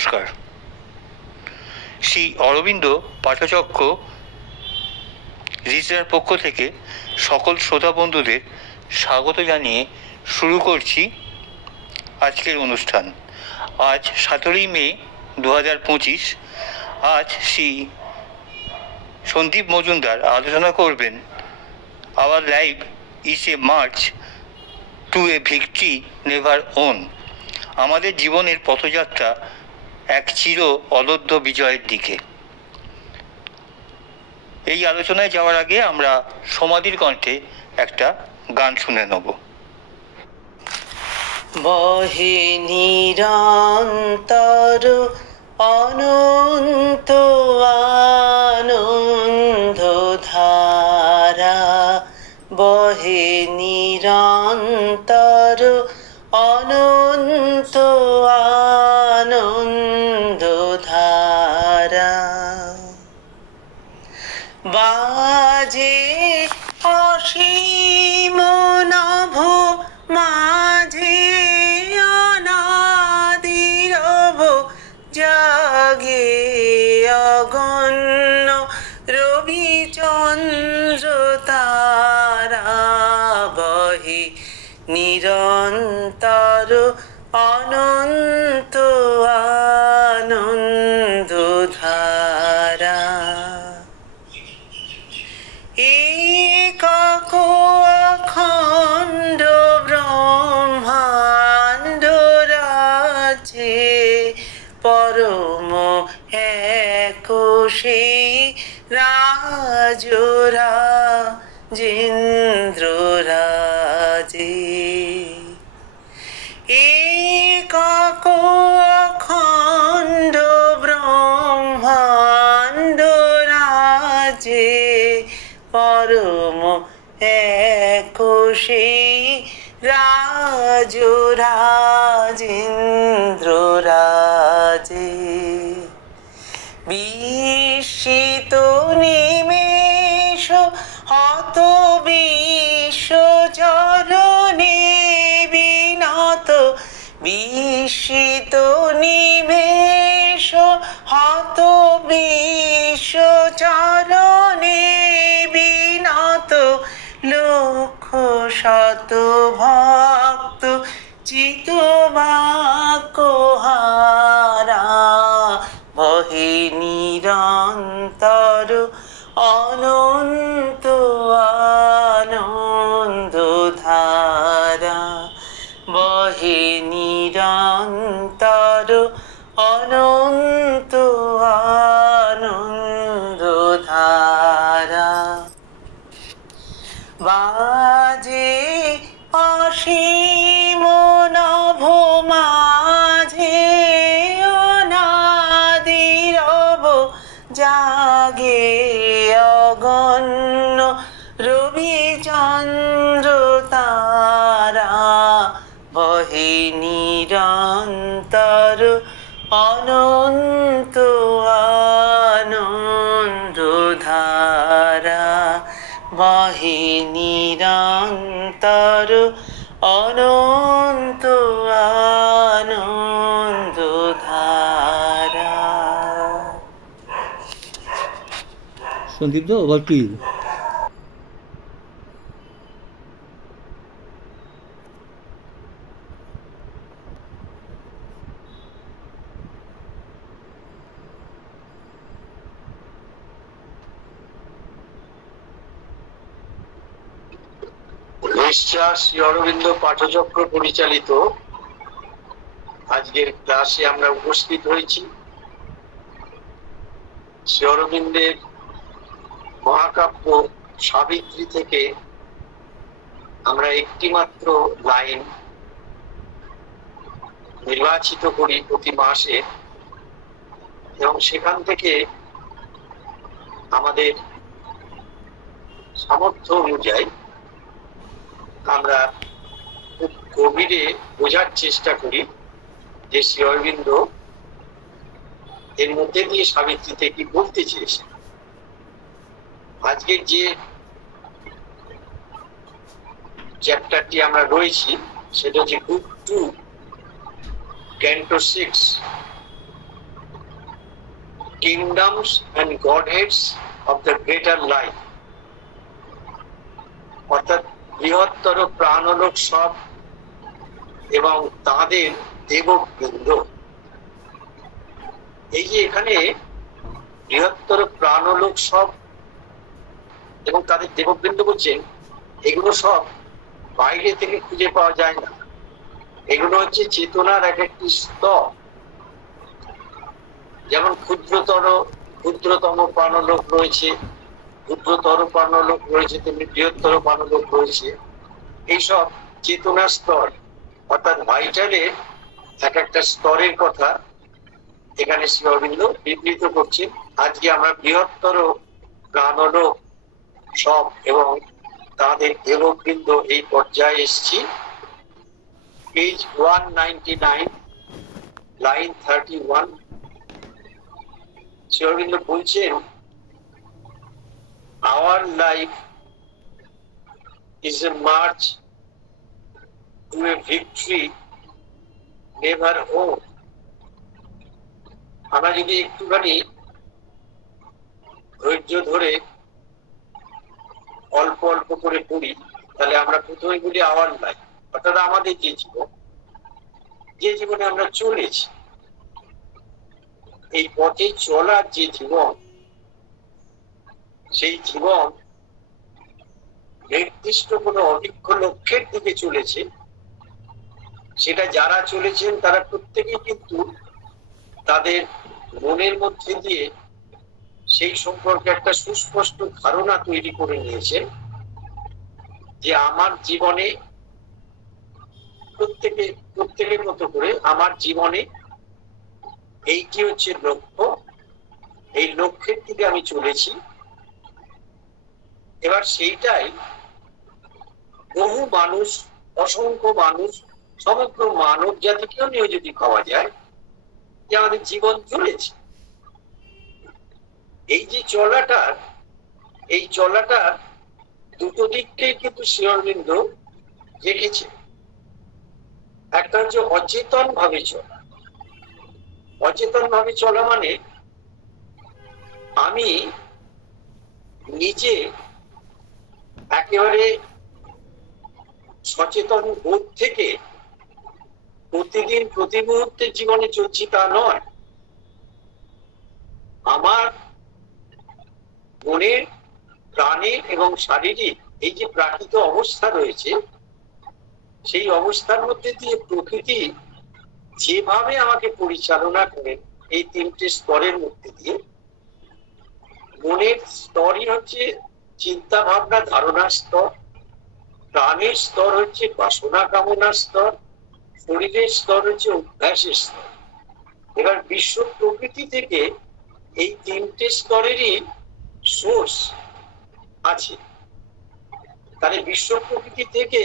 নমস্কার। শ্রী অরবিন্দ পাঠচক্র রিচার পক্ষ থেকে সকল শ্রোতা বন্ধুদের স্বাগত জানিয়ে শুরু করছি আজকের অনুষ্ঠান। আজ 17 মে 2025। আজ শ্রী সন্দীপ মজুমদার আলোচনা করবেন our life is a march to a victory never won. আমাদের জীবনের পথযাত্রা এক চির অলধ্য বিজয়ের দিকে। এই আলোচনায় যাওয়ার আগে আমরা সমাধির কণ্ঠে একটা গান শুনে নেব। বহে নিরন্তর অনন্ত আনন্দ ধারা, বহে নিরন্তর অনন্ত আনন্দ ধারা, বাজে অসীম নভ মাঝে অনাদিরব, জাগে অগণ্য রবি চন্দ্র তারা, বহে নিরন্তর অনন্ত আনন্দ ধারা। একক অখণ্ড ব্রহ্মাণ্ড রাজে, পরম এক সেই রাজরাজেন্দ্র রাজে। একক অখণ্ড ব্রহ্মাণ্ড রাজে, পরম এক সেই রাজরাজেন্দ্র রাজে। বিস্মিত নিমেষ হত বিশ্ব চরণে বিনত, বিস্মিত নিমেষ হত বিশ্ব চরণে বিনত, লক্ষ শত ভক্ত চিতবাকহারা, বহে নিরন্তর অনন্ত আনন্দ ধারা, বহে নিরন্তর অনন্ত আনন্দ ধারা। বাজে অসীম নভ মাঝে অনাদিরব, জাগে অগণ্য রবি চন্দ্র তারা, বহে নিরন্তর অনন্ত আনন্দ ধারা, বহে নিরন্তর অনন্ত আনন্দ ধারা। Sandeep da, over to you. Shri Aurobindo পাঠচক্র পরিচালিত আজকের ক্লাসে আমরা উপস্থিত হয়েছি। শ্রী অরবিন্দের মহাকাব্য সাবিত্রী থেকে আমরা একটি মাত্র লাইন নির্বাচিত করি প্রতি মাসে, এবং সেখান থেকে আমাদের সামর্থ্য অনুযায়ী আমরা খুব গভীরে বোঝার চেষ্টা করি যে শ্রী অরবিন্দ এর মধ্যে দিয়ে সাবিত্রীতে কি বলতে চেয়েছে। আজকের যে চ্যাপ্টারটি আমরা রয়েছি সেটা হচ্ছে বুক 2 canto 6 kingdoms and godheads of the greater life, অর্থাৎ বৃহত্তর প্রাণলোক সব এবং তাদের দেববৃন্দ। এই যে এখানে বৃহত্তর প্রাণলোক সব এবং তাদের দেববৃন্দ বলছেন, এগুলো সব বাইরে থেকে খুঁজে পাওয়া যায় না, এগুলো হচ্ছে চেতনার এক একটি স্তর। যেমন ক্ষুদ্রতম প্রাণলোক রয়েছে, ক্ষুদ্রতর প্রাণলোক রয়েছে, তেমনি বৃহত্তর প্রাণলোক রয়েছে। এইসব চেতনার স্তর অর্থাৎ ভাইটালের এক একটা স্তরের কথা এখানে শ্রী অরবিন্দ বিবৃত করছেন। আজকে আমরা বৃহত্তর প্রাণলোক সব এবং তাদের দেববৃন্দ এই পর্যায়ে এসেছি। পেজ 199, লাইন 31, শ্রী অরবিন্দ বলছেন, our life is a march to a victory never won. আমরা যদি একটুখানি ধৈর্য ধরে অল্প অল্প করে পড়ি, তাহলে আমরা প্রথমে বলি আওয়ার লাইফ, অর্থাৎ আমাদের যে জীবন, যে জীবনে আমরা চলেছি, এই পথে চলার যে জীবন, সেই জীবন নির্দিষ্ট কোনো অভিজ্ঞ লক্ষ্যের দিকে চলেছে। সেটা যারা চলেছেন তারা প্রত্যেকেই কিন্তু তাদের মনের মধ্যে দিয়ে সেই সম্পর্কে একটা সুস্পষ্ট ধারণা তৈরি করে নিয়েছেন যে আমার জীবনে প্রত্যেকের মতো করে আমার জীবনে এইটি হচ্ছে লক্ষ্য, এই লক্ষ্যের দিকে আমি চলেছি। এবার সেইটাই বহু মানুষ, অসংখ্য মানুষ, সমগ্র মানব জাতিকেও নিয়ে যদি পাওয়া যায় যে আমাদের জীবন চলেছে, এই যে চলাটার, এই চলাটার দুটো দিকটাই কিন্তু শ্রী অরবিন্দ রেখেছে। একটা হচ্ছে অচেতন ভাবে চলা। অচেতন ভাবে চলা মানে আমি নিজে একেবারে সচেতন বোধ থেকে প্রতিদিন প্রতি মুহূর্তে জীবনে চলছি তা নয়। আমার মনের, প্রাণের এবং শারীরিক এই যে প্রাকৃত অবস্থা রয়েছে, সেই অবস্থার মধ্যে দিয়ে প্রকৃতি যেভাবে আমাকে পরিচালনা করে, এই তিনটে স্তরের মধ্যে দিয়ে, মনের স্তরই হচ্ছে চিন্তা ভাবনা ধারণার স্তর, প্রাণের স্তর হচ্ছে বাসনা কামনার স্তর, শরীরের স্তর হচ্ছে অভ্যাসের স্তর। এবার বিশ্ব প্রকৃতি থেকে এই তিনটে স্তরেরই সোর্স আছে। তাহলে বিশ্ব প্রকৃতি থেকে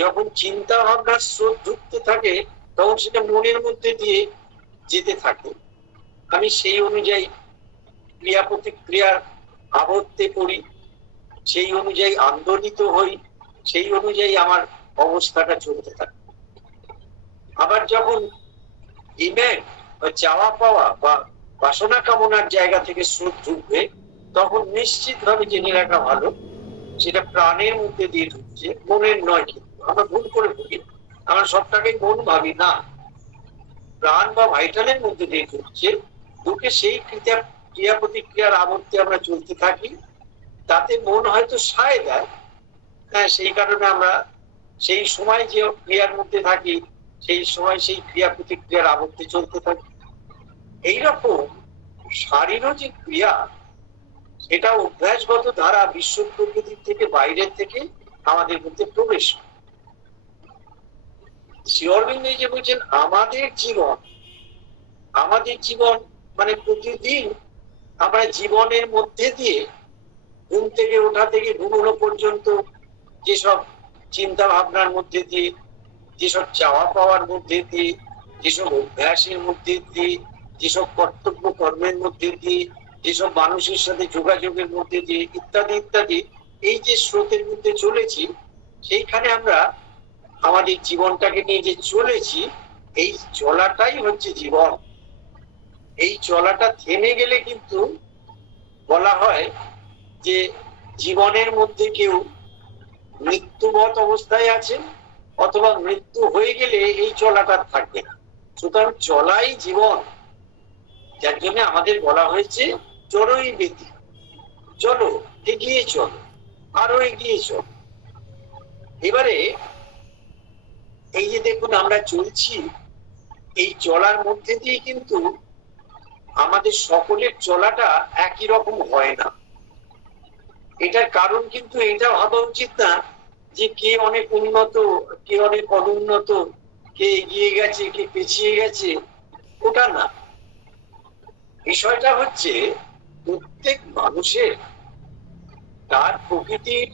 যখন চিন্তা ভাবনার স্রোত ঢুকতে থাকে, তখন সেটা মনের মধ্যে দিয়ে যেতে থাকে। আমি সেই অনুযায়ী ক্রিয়া প্রতিক্রিয়ার আবর্তে পড়ি, সেই অনুযায়ী আন্দোলিত হই, সেই অনুযায়ী আমার অবস্থাটা চলতে থাকে। আবার যখন ডিম্যান্ড বা চাওয়া পাওয়া বা বাসনা কামনার জায়গা থেকে স্রোত ঢুকবে, তখন নিশ্চিত ভাবে জেনে রাখা ভালো সেটা প্রাণের মধ্যে দিয়ে ঢুকছে, মনের নয়। কিন্তু আমরা ভুল করে বলি, আমরা সবটাকে মন ভাবি না, প্রাণ বা ভাইটালের মধ্যে দিয়ে ঢুকছে। ঢুকে সেই ক্রিয়া প্রতিক্রিয়ার আবর্তে আমরা চলতে থাকি, তাতে মন হয়তো সায় দেয়। হ্যাঁ, সেই কারণে আমরা সেই সময় যে ক্রিয়ার মধ্যে থাকি, সেই সময় সেই ক্রিয়া প্রতিক্রিয়ার আবর্তে চলতে থাকি। এইরকম শারীরিক যে ক্রিয়া, সেটা অভ্যাসগত ধারা বিশ্ব প্রকৃতির থেকে, বাইরের থেকে আমাদের মধ্যে প্রবেশ। শ্রী অরবিন্দ যে বলছেন আমাদের জীবন মানে প্রতিদিন আমরা জীবনের মধ্যে দিয়ে ঘুম থেকে ওঠা থেকে ঘুমানো পর্যন্ত যেসব চিন্তা ভাবনার মধ্যে দিয়ে, যেসব চাওয়া পাওয়ার মধ্যে দিয়ে, যেসব অভ্যাসের মধ্যে দিয়ে, যেসব কর্তব্য কর্মের মধ্যে দিয়ে, যেসব মানুষের সাথে যোগাযোগের মধ্যে দিয়ে, ইত্যাদি ইত্যাদি, এই যে স্রোতের মধ্যে চলেছি, সেইখানে আমরা আমাদের জীবনটাকে নিয়ে যে চলেছি, এই চলাটাই হচ্ছে জীবন। এই চলাটা থেমে গেলে কিন্তু বলা হয় যে জীবনের মধ্যে কেউ মৃত্যুবৎ অবস্থায় আছে, অথবা মৃত্যু হয়ে গেলে এই চলাটা থাকবে না। সুতরাং চলাই জীবন, যার জন্য আমাদের বলা হয়েছে চড়ই বেতি, চলো এগিয়ে চলো, আরো এগিয়ে চলো। এবারে এই যে দেখুন আমরা চলছি, এই চলার মধ্যে দিয়ে কিন্তু আমাদের সকলের চলাটা একই রকম হয় না। এটার কারণ কিন্তু এটা ভাবা উচিত না যে কে অনেক উন্নত, কে অনেক অনুন্নত, কে এগিয়ে গেছে, কে পিছিয়ে গেছে, ওটা না। বিষয়টা হচ্ছে প্রত্যেক মানুষের তার প্রকৃতির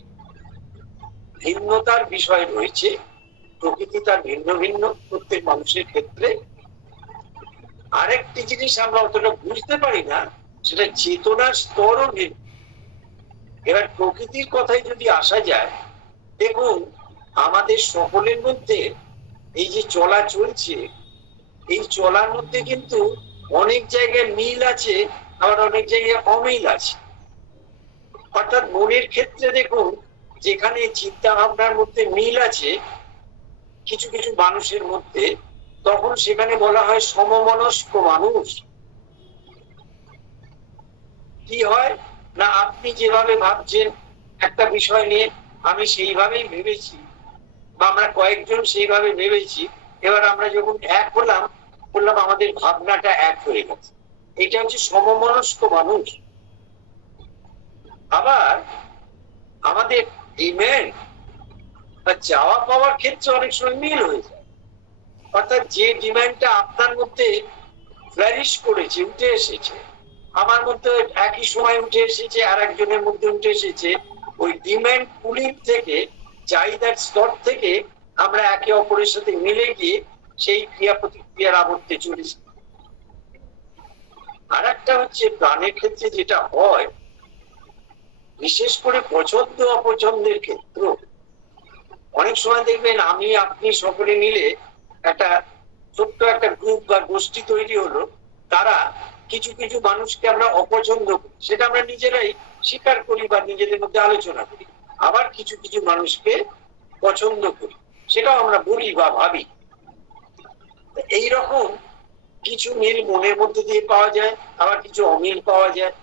ভিন্নতার বিষয় রয়েছে। প্রকৃতি তার ভিন্ন ভিন্ন প্রত্যেক মানুষের ক্ষেত্রে। আরেকটি জিনিস আমরা অতটা বুঝতে পারি না, সেটা চেতনার স্তরও ভিন্ন। এবার প্রকৃতির কথায় যদি আসা যায়, দেখুন আমাদের সকলের মধ্যে এই যে চলা চলছে, এই চলার মধ্যে কিন্তু অনেক জায়গায় মিল আছে, আবার অনেক জায়গায় অমিল আছে। অর্থাৎ মনের ক্ষেত্রে দেখুন, যেখানে চিন্তা ভাবনার মধ্যে মিল আছে কিছু কিছু মানুষের মধ্যে, তখন সেখানে বলা হয় সমমনস্ক মানুষ। কি হয় না, আপনি যেভাবে ভাবছেন একটা বিষয় নিয়ে, আমি সেইভাবেই ভেবেছি, বা আমরা কয়েকজন সেইভাবে ভেবেছি। এবার আমরা যখন এক হলাম, বললাম আমাদের ভাবনাটা এক হয়ে গেছে। এটা হচ্ছে সমমনস্ক মানুষ। আবার আমাদের ডিমান্ড বা চাওয়া পাওয়ার ক্ষেত্রে অনেক সময় মিল হয়ে যায়। অর্থাৎ যে ডিমান্ডটা আপনার মধ্যে ফ্লারিশ করেছে, উঠে এসেছে, আমার মধ্যে একই সময় উঠে এসেছে, আর একজনের মধ্যে উঠে এসেছে, ওই ডিমান্ড পুলিং থেকে, চাহিদার স্তর থেকে আমরা একে অপরের সাথে মিলে গিয়ে সেই ক্রিয়া প্রতিক্রিয়ার আবর্তে চলেছি। আর একটা হচ্ছে প্রাণের ক্ষেত্রে যেটা হয়, বিশেষ করে পছন্দ অপছন্দের ক্ষেত্র, অনেক সময় দেখবেন আমি আপনি সকলে মিলে একটা ছোট্ট একটা গ্রুপ বা গোষ্ঠী তৈরি হলো, তারা কিছু কিছু মানুষকে আমরা অপছন্দ করি, সেটা আমরা নিজেরাই স্বীকার করি বা নিজেদের মধ্যে আলোচনা করি। আবার কিছু কিছু মানুষকে পছন্দ করি, সেটাও আমরা বলি বা ভাবি। এইরকম কিছু মিল মনের মধ্যে দিয়ে পাওয়া যায়, আবার কিছু অমিল পাওয়া যায়,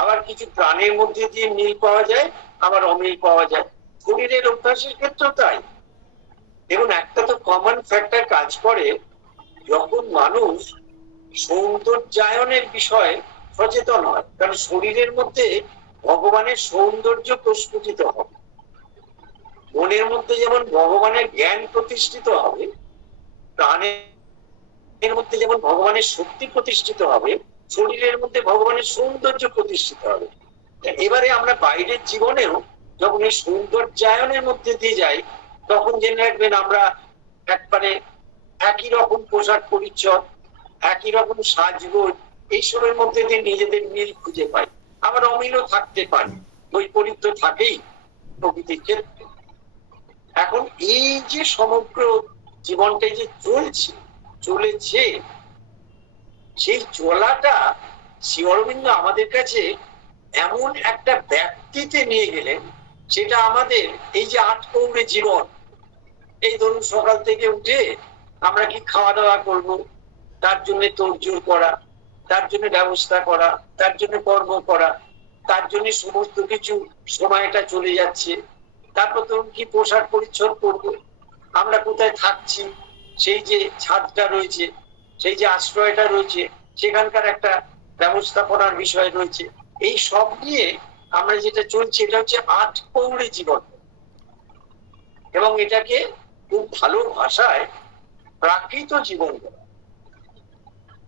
আবার কিছু প্রাণের মধ্যে দিয়ে মিল পাওয়া যায়, আবার অমিল পাওয়া যায়। শরীরের অভ্যাসের ক্ষেত্রেও তাই। দেখুন একটা তো কমন ফ্যাক্টর কাজ করে, যখন মানুষ সৌন্দর্যায়নের বিষয়ে সচেতন হয়, কারণ শরীরের মধ্যে ভগবানের সৌন্দর্য প্রস্ফুটিত হবে। মনের মধ্যে যেমন ভগবানের জ্ঞান প্রতিষ্ঠিত হবে, প্রাণের মধ্যে যেমন ভগবানের শক্তি প্রতিষ্ঠিত হবে, শরীরের মধ্যে ভগবানের সৌন্দর্য প্রতিষ্ঠিত হবে। এবারে আমরা বাইরের জীবনেও যখন এই সৌন্দর্যায়নের মধ্যে দিয়ে যাই, তখন জেনে রাখবেন আমরা একবারে একই রকম পোশাক পরিচ্ছদ, একই রকম সাজগোজ, এইসবের মধ্যে দিয়ে নিজেদের মিল খুঁজে পাই। আবার অমিলও থাকতে পারে, বৈপরীত্য থাকেই প্রকৃতির ক্ষেত্রে। এখন এই যে সমগ্র জীবনটাই যে চলেছে, সেই চলাটা শ্রী অরবিন্দ আমাদের কাছে এমন একটা ব্যক্তিতে নিয়ে গেলেন, সেটা আমাদের এই যে আটকৌড়ে জীবন, এই ধরুন সকাল থেকে উঠে আমরা কি খাওয়া দাওয়া করব, তার জন্য তোড়জোড় করা, তার জন্য ব্যবস্থা করা, তার জন্য কর্ম করা, তার জন্য সমস্ত কিছু সময়টা চলে যাচ্ছে। তারপর ধরুন কি পোশাক পরিচ্ছদ করবো, আমরা কোথায় থাকছি, সেই যে ছাদটা রয়েছে, সেই যে আশ্রয়টা রয়েছে, সেখানকার একটা ব্যবস্থাপনার বিষয় রয়েছে। এই সব নিয়ে আমরা যেটা চলছে, এটা হচ্ছে আটকৌড়ে জীবন। এবং এটাকে খুব ভালো ভাষায় প্রাকৃত জীবন বলা।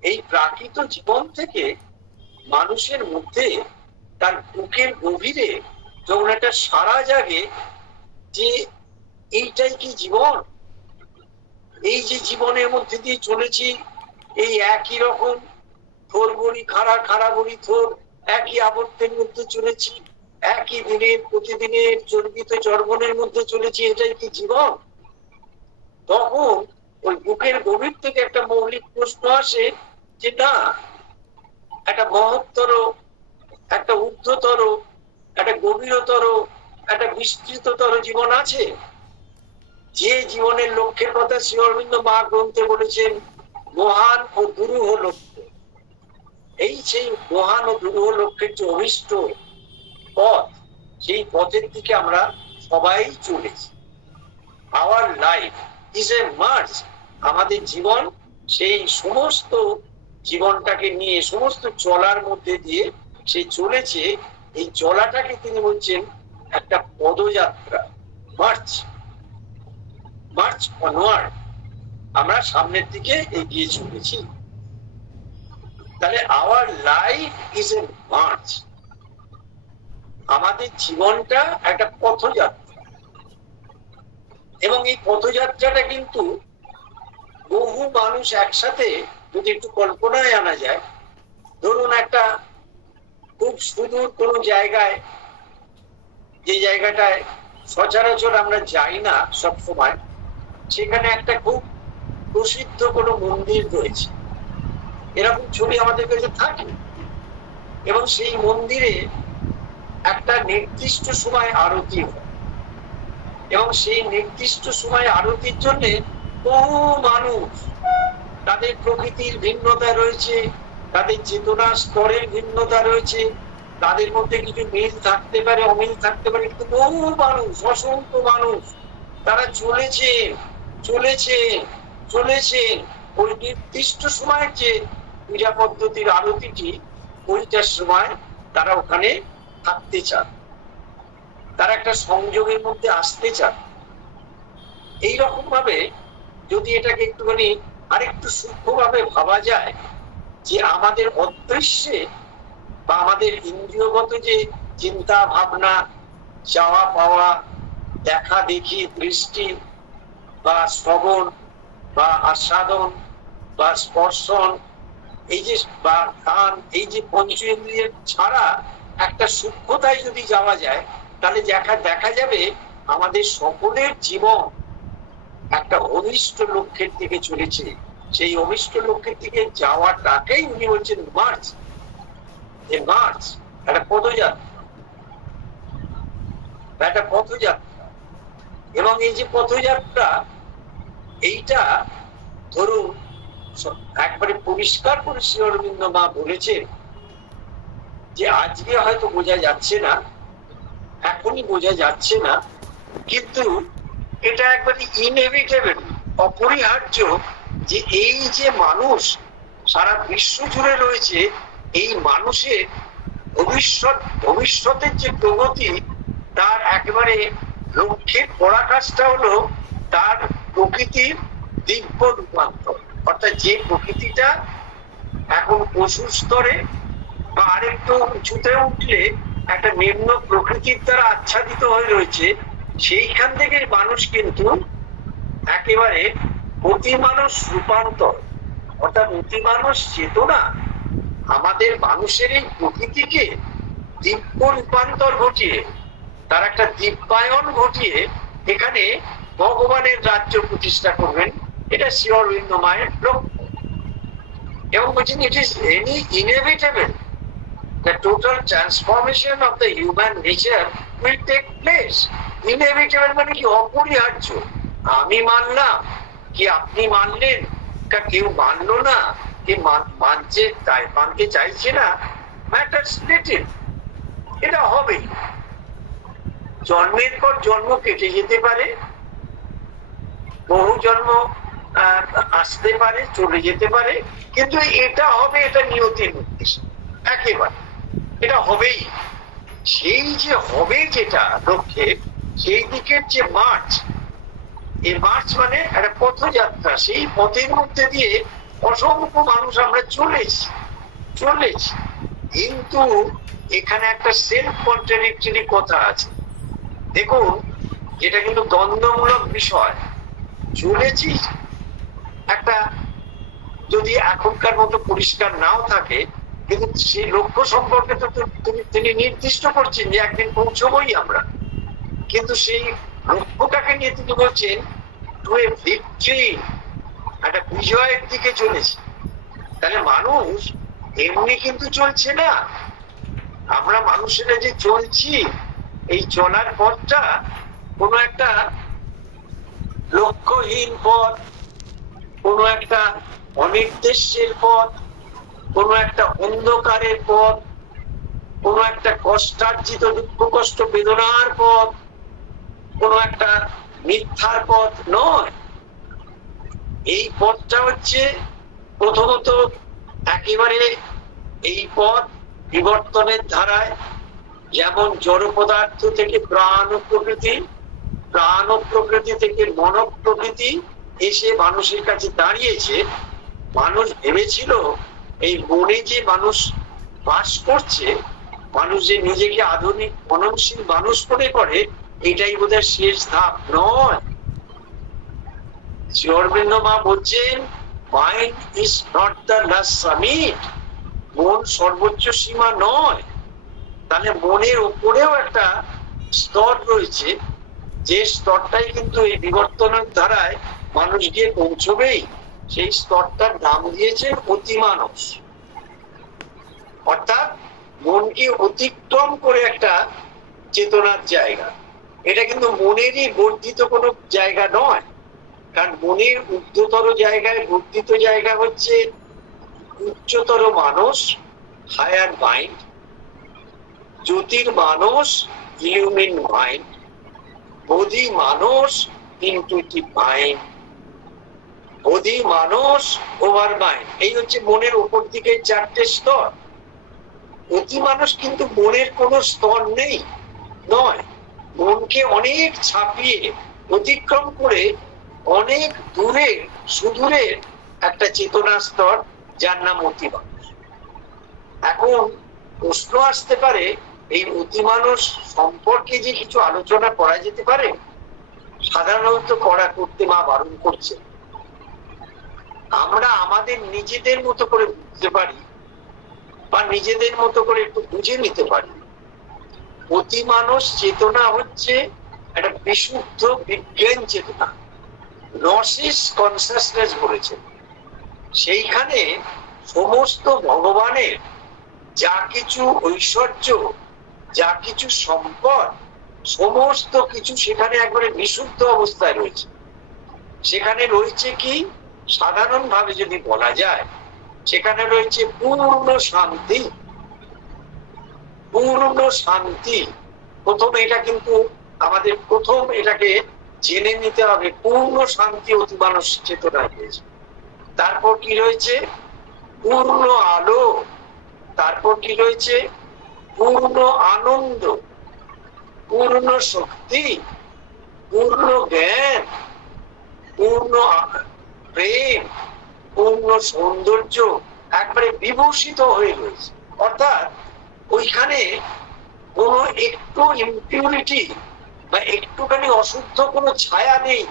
এই প্রাকৃত জীবন থেকে মানুষের মধ্যে তার বুকের গভীরে যখন একটা সারা জাগে যে এইটাই কি জীবন, এই যে জীবনের মধ্যে দিয়ে চলেছি, এই একই রকম থোর বড়ি খাড়া, খাড়া বড়ি থোর, একই আবর্তের মধ্যে চলেছি, একই দিনের প্রতিদিনের চর্বিত চর্বণের মধ্যে চলেছি, এটাই কি জীবন? তখন ওই বুকের গভীর থেকে একটা মৌলিক প্রশ্ন আসে যে না, একটা মহত্তর, একটা ঊর্ধ্বতর, একটা গভীরতর, একটা বিস্তৃততর জীবন আছে? যে জীবনের লক্ষ্যের কথা শ্রী অরবিন্দ মহাগ্রন্থে বলেছেন মহান ও দুরূহ লক্ষ্য, এই সেই মহান ও দুরূহ লক্ষ্যের যে অভিষ্ট পথ, সেই পথের দিকে আমরা সবাই চলেছি। Hour life is a March. আমাদের জীবন সেই সমস্ত জীবনটাকে নিয়ে, সমস্ত চলার মধ্যে দিয়ে সে চলেছে। এই চলাটাকে তিনি বলছেন একটা পদযাত্রা, মার্চ, মার্চ অনওয়ার্ড। আমরা সামনের দিকে এগিয়ে চলেছি। তাহলে hour life is a March. আমাদের জীবনটা একটা পথযাত্রা, এবং এই পথযাত্রাটা কিন্তু বহু মানুষ একসাথে যদি একটু কল্পনায় আনা যায়, ধরুন একটা খুব সুদূর কোনো জায়গায়, যে জায়গাটায় সচরাচর আমরা যাই না সব সময়, সেখানে একটা খুব প্রসিদ্ধ কোনো মন্দির রয়েছে, এরকম ছবি আমাদের কাছে থাকে, এবং সেই মন্দিরে একটা নির্দিষ্ট সময় আরতি হয়, এবং সেই নির্দিষ্ট সময় আরতির জন্য বহু মানুষ, তাদের প্রকৃতির ভিন্নতা রয়েছে, তাদের চেতনা স্তরের ভিন্নতা রয়েছে, তাদের মধ্যে কিছু মিল থাকতে পারে, অমিল থাকতে পারে, কিন্তু বহু মানুষ, অসংখ্য মানুষ, তারা চলেছেন চলেছেন চলেছেন ওই নির্দিষ্ট সময়ের যে পূজা পদ্ধতির আরতিটি, ওইটার সময় তারা ওখানে থাকতে চান, তারা একটা সংযোগের মধ্যে আসতে চান। এইরকম ভাবে যদি এটাকে একটুখানি আরেকটু সূক্ষ্মভাবে ভাবা যায়, যে আমাদের অদৃশ্যে বা আমাদের ইন্দ্রিয়গত যে চিন্তা ভাবনা, চাওয়া পাওয়া, দেখা দেখি, দৃষ্টি বা শ্রবণ বা আস্বাদন বা স্পর্শন, এই যে বা কান, এই যে পঞ্চ ইন্দ্রিয়ের ছাড়া একটা সূক্ষ্মতায় যদি যাওয়া যায়, তাহলে দেখা যাবে আমাদের সকলের জীবন একটা অভিষ্ট লক্ষ্যের দিকে চলেছে। সেই অভিষ্ট লক্ষ্যের দিকে যাওয়াটাকেই উনি বলছেন মার্চ। এই মার্চ একটা পদযাত্রা, একটা পথযাত্রা। এবং এই যে পথযাত্রা, এইটা ধরুন একবারে পরিষ্কার করে শ্রী অরবিন্দ মা বলেছেন যে আজকে হয়তো বোঝা যাচ্ছে না, এখনই বোঝা যাচ্ছে না, কিন্তু এটা একবারে ইনএভিটেবল, অপরিহার্য, যে এই যে মানুষ সারা বিশ্ব জুড়ে রয়েছে, এই মানুষের ভবিষ্যতের যে প্রগতি, তার একেবারে লক্ষ্যের পরাকাষ্ঠা হলো তার প্রকৃতির দিব্য রূপান্তর। অর্থাৎ যে প্রকৃতিটা এখন পশু স্তরে বা আরেকটু উঁচুতে উঠলে একটা নিম্ন প্রকৃতির দ্বারা আচ্ছাদিত হয়ে রয়েছে, সেইখান থেকে মানুষ কিন্তু একেবারে অতিমানস রূপান্তর, অর্থাৎ অতিমানস চেতনা, আমাদের মানুষের এই প্রকৃতিকে দিব্য রূপান্তর ঘটিয়ে, তার একটা দিব্যায়ন ঘটিয়ে এখানে ভগবানের রাজ্য প্রতিষ্ঠা করবেন। এটা শ্রী অরবিন্দ মায়ের লক্ষ্য। এবং বলছেন it is inevitable, the total transformation of the human nature will take place. Inevitable মানে কি? অপরিহার্য। আমি মানলাম কি আপনি মানলেন, কেউ মানলো না, কি মানতে চাইছে না, ম্যাটার্স লিটল, এটা হবেই। জন্মের পর জন্ম কেটে যেতে পারে, বহু জন্ম আসতে পারে, চলে যেতে পারে, কিন্তু এটা হবে, এটা নিয়তির নির্দেশ, একেবারে এটা হবেই। সেই যে হবে যেটা লক্ষ্যে, সেই দিকের যে মার্চ, এই মার্চ মানে একটা পথযাত্রা। সেই পথের মধ্যে দিয়ে অসংখ্য মানুষ আমরা চলেছি। কিন্তু এখানে একটা সেলফ কন্ট্রাডিক্টরি কথা আছে। দেখুন, যেটা কিন্তু দ্বন্দ্বমূলক বিষয়। চলেছি একটা, যদি এখনকার মতো পরিষ্কার নাও থাকে, কিন্তু সেই লক্ষ্য সম্পর্কে তো তিনি নির্দিষ্ট করছেন যে একদিন পৌঁছবই আমরা, কিন্তু সেই লক্ষ্যটাকে নিয়ে তিনি বলছেন টু এ ভিক্টরি, একটা বিজয়ের দিকে চলেছে। তাহলে মানুষ এমনি কিন্তু চলছে না। আমরা মানুষেরা যে চলছি, এই চলার পথটা কোনো একটা লক্ষ্যহীন পথ, কোনো একটা অনির্দেশের পথ, কোনো একটা অন্ধকারের পথ, কোনো একটা কষ্টার্জিত দুঃখ কষ্ট বেদনার পথ, কোনো একটা মিথ্যার পথ নয়। এই পথটা হচ্ছে প্রথমত একেবারে এই পথ বিবর্তনের ধারায়, যেমন জড় পদার্থ থেকে প্রাণ ও প্রকৃতি, প্রাণ ও প্রকৃতি থেকে মন প্রকৃতি এসে মানুষের কাছে দাঁড়িয়েছে। মানুষ ভেবেছিল এই মনে যে মানুষ বাস করছে, মানুষ যে নিজেকে আধুনিক মননশীল মানুষ মনে করে, এটাই বোধহয় শেষ ধাপ নয়। শ্রী অরবিন্দ মা বলছেন, mind is not the last summit, মন সর্বোচ্চ সীমা নয়। তাহলে মনের উপরেও একটা স্তর রয়েছে, যে স্তরটাই কিন্তু এই বিবর্তনের ধারায় মানুষ গিয়ে পৌঁছবেই। সেই স্তরটার নাম দিয়েছেন অতিমানস, অর্থাৎ মনকে অতিক্রম করে একটা চেতনার জায়গা। এটা কিন্তু মনেরই বর্ধিত কোনো জায়গা নয়, কারণ মনের ঊর্ধ্বতর জায়গায় বর্ধিত জায়গা হচ্ছে উচ্চতর মানস, হায়ার মাইন্ড, জ্যোতির মানস, ইলুমিন মাইন্ড, বোধি মানস, ইনটুইটিভ মাইন্ড, বোধি মানস, ওভার মাইন্ড। এই হচ্ছে মনের উপর দিকে চারটে স্তর। অতি মানুষ কিন্তু মনের কোনো স্তর নেই নয়, মনকে অনেক ছাপিয়ে অতিক্রম করে অনেক দূরে সুদূরের একটা চেতনা স্তর, যার নাম অতি মানুষ। এখন প্রশ্ন আসতে পারে, এই অতি মানুষ সম্পর্কে যে কিছু আলোচনা করা যেতে পারে? সাধারণত করতে মা বারণ করছে। আমরা আমাদের নিজেদের মতো করে বুঝতে পারি বা নিজেদের মতো করে একটু বুঝে নিতে পারি। অতি মানুষ চেতনা হচ্ছে একটা বিশুদ্ধ বিজ্ঞান চেতনা, নসিস কনসাসনেস বলেছেন। সেইখানে সমস্ত ভগবানের যা কিছু ঐশ্বর্য, যা কিছু সম্পদ, সমস্ত কিছু সেখানে একবারে বিশুদ্ধ অবস্থায় রয়েছে। সেখানে রয়েছে কি, সাধারণ ভাবে যদি বলা যায়, সেখানে রয়েছে পূর্ণ শান্তি। পূর্ণ শান্তি প্রথম, এটা কিন্তু আমাদের প্রথম এটাকে জেনে নিতে হবে। পূর্ণ শান্তি অতি মানুষ চেতনায় রয়েছে। তারপর কি রয়েছে? পূর্ণ আলো। তারপর কি রয়েছে? পূর্ণ আনন্দ, পূর্ণ শক্তি, পূর্ণ জ্ঞান, পূর্ণ প্রেম, পূর্ণ সৌন্দর্য, একবারে বিভূষিত হয়ে রয়েছে। অর্থাৎ ওইখানে কোনো একটু ইমপিউরিটি বা একটুখানি অশুদ্ধ কোনো ছায়া নেই।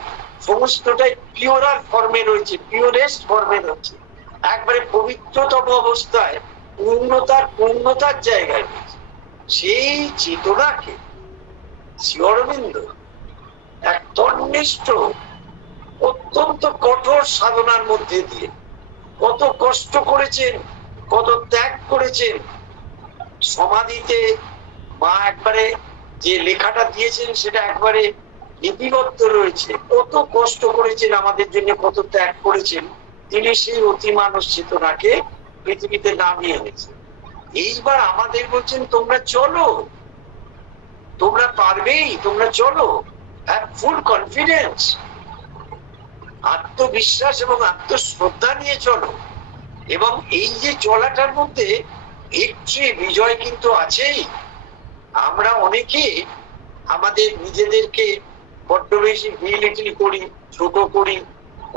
সমস্তটাই পিওরার ফর্মে রয়েছে, পিওরেস্ট ফর্মে রয়েছে, একবারে পবিত্রতম অবস্থায় পূর্ণতার জায়গায় রয়েছে। সেই চেতনাকে শ্রী অরবিন্দ এক তন্নিষ্ঠ অত্যন্ত কঠোর সাধনার মধ্যে দিয়ে কত কষ্ট করেছেন, কত ত্যাগ করেছেন। সমাধিতে মা একবারে যে লেখাটা দিয়েছেন সেটা একবারে লিপিবদ্ধ রয়েছে। কত কষ্ট করেছেন আমাদের জন্য, কত ত্যাগ করেছেন। তিনি সেই অতি মানুষ চেতনাকে পৃথিবীতে নামিয়ে এনেছেন। এইবার আমাদের বলছেন, তোমরা চলো, তোমরা পারবেই, তোমরা চলো, হ্যাভ ফুল কনফিডেন্স, আত্মবিশ্বাস এবং আত্মশ্রদ্ধা নিয়ে চলো। এবং এই যে চলাটার মধ্যে ভিক্টরি, বিজয় কিন্তু আছেই। আমরা অনেকে আমাদের নিজেদেরকে বড্ড বেশি বিলিটিল করি, ছোট করি।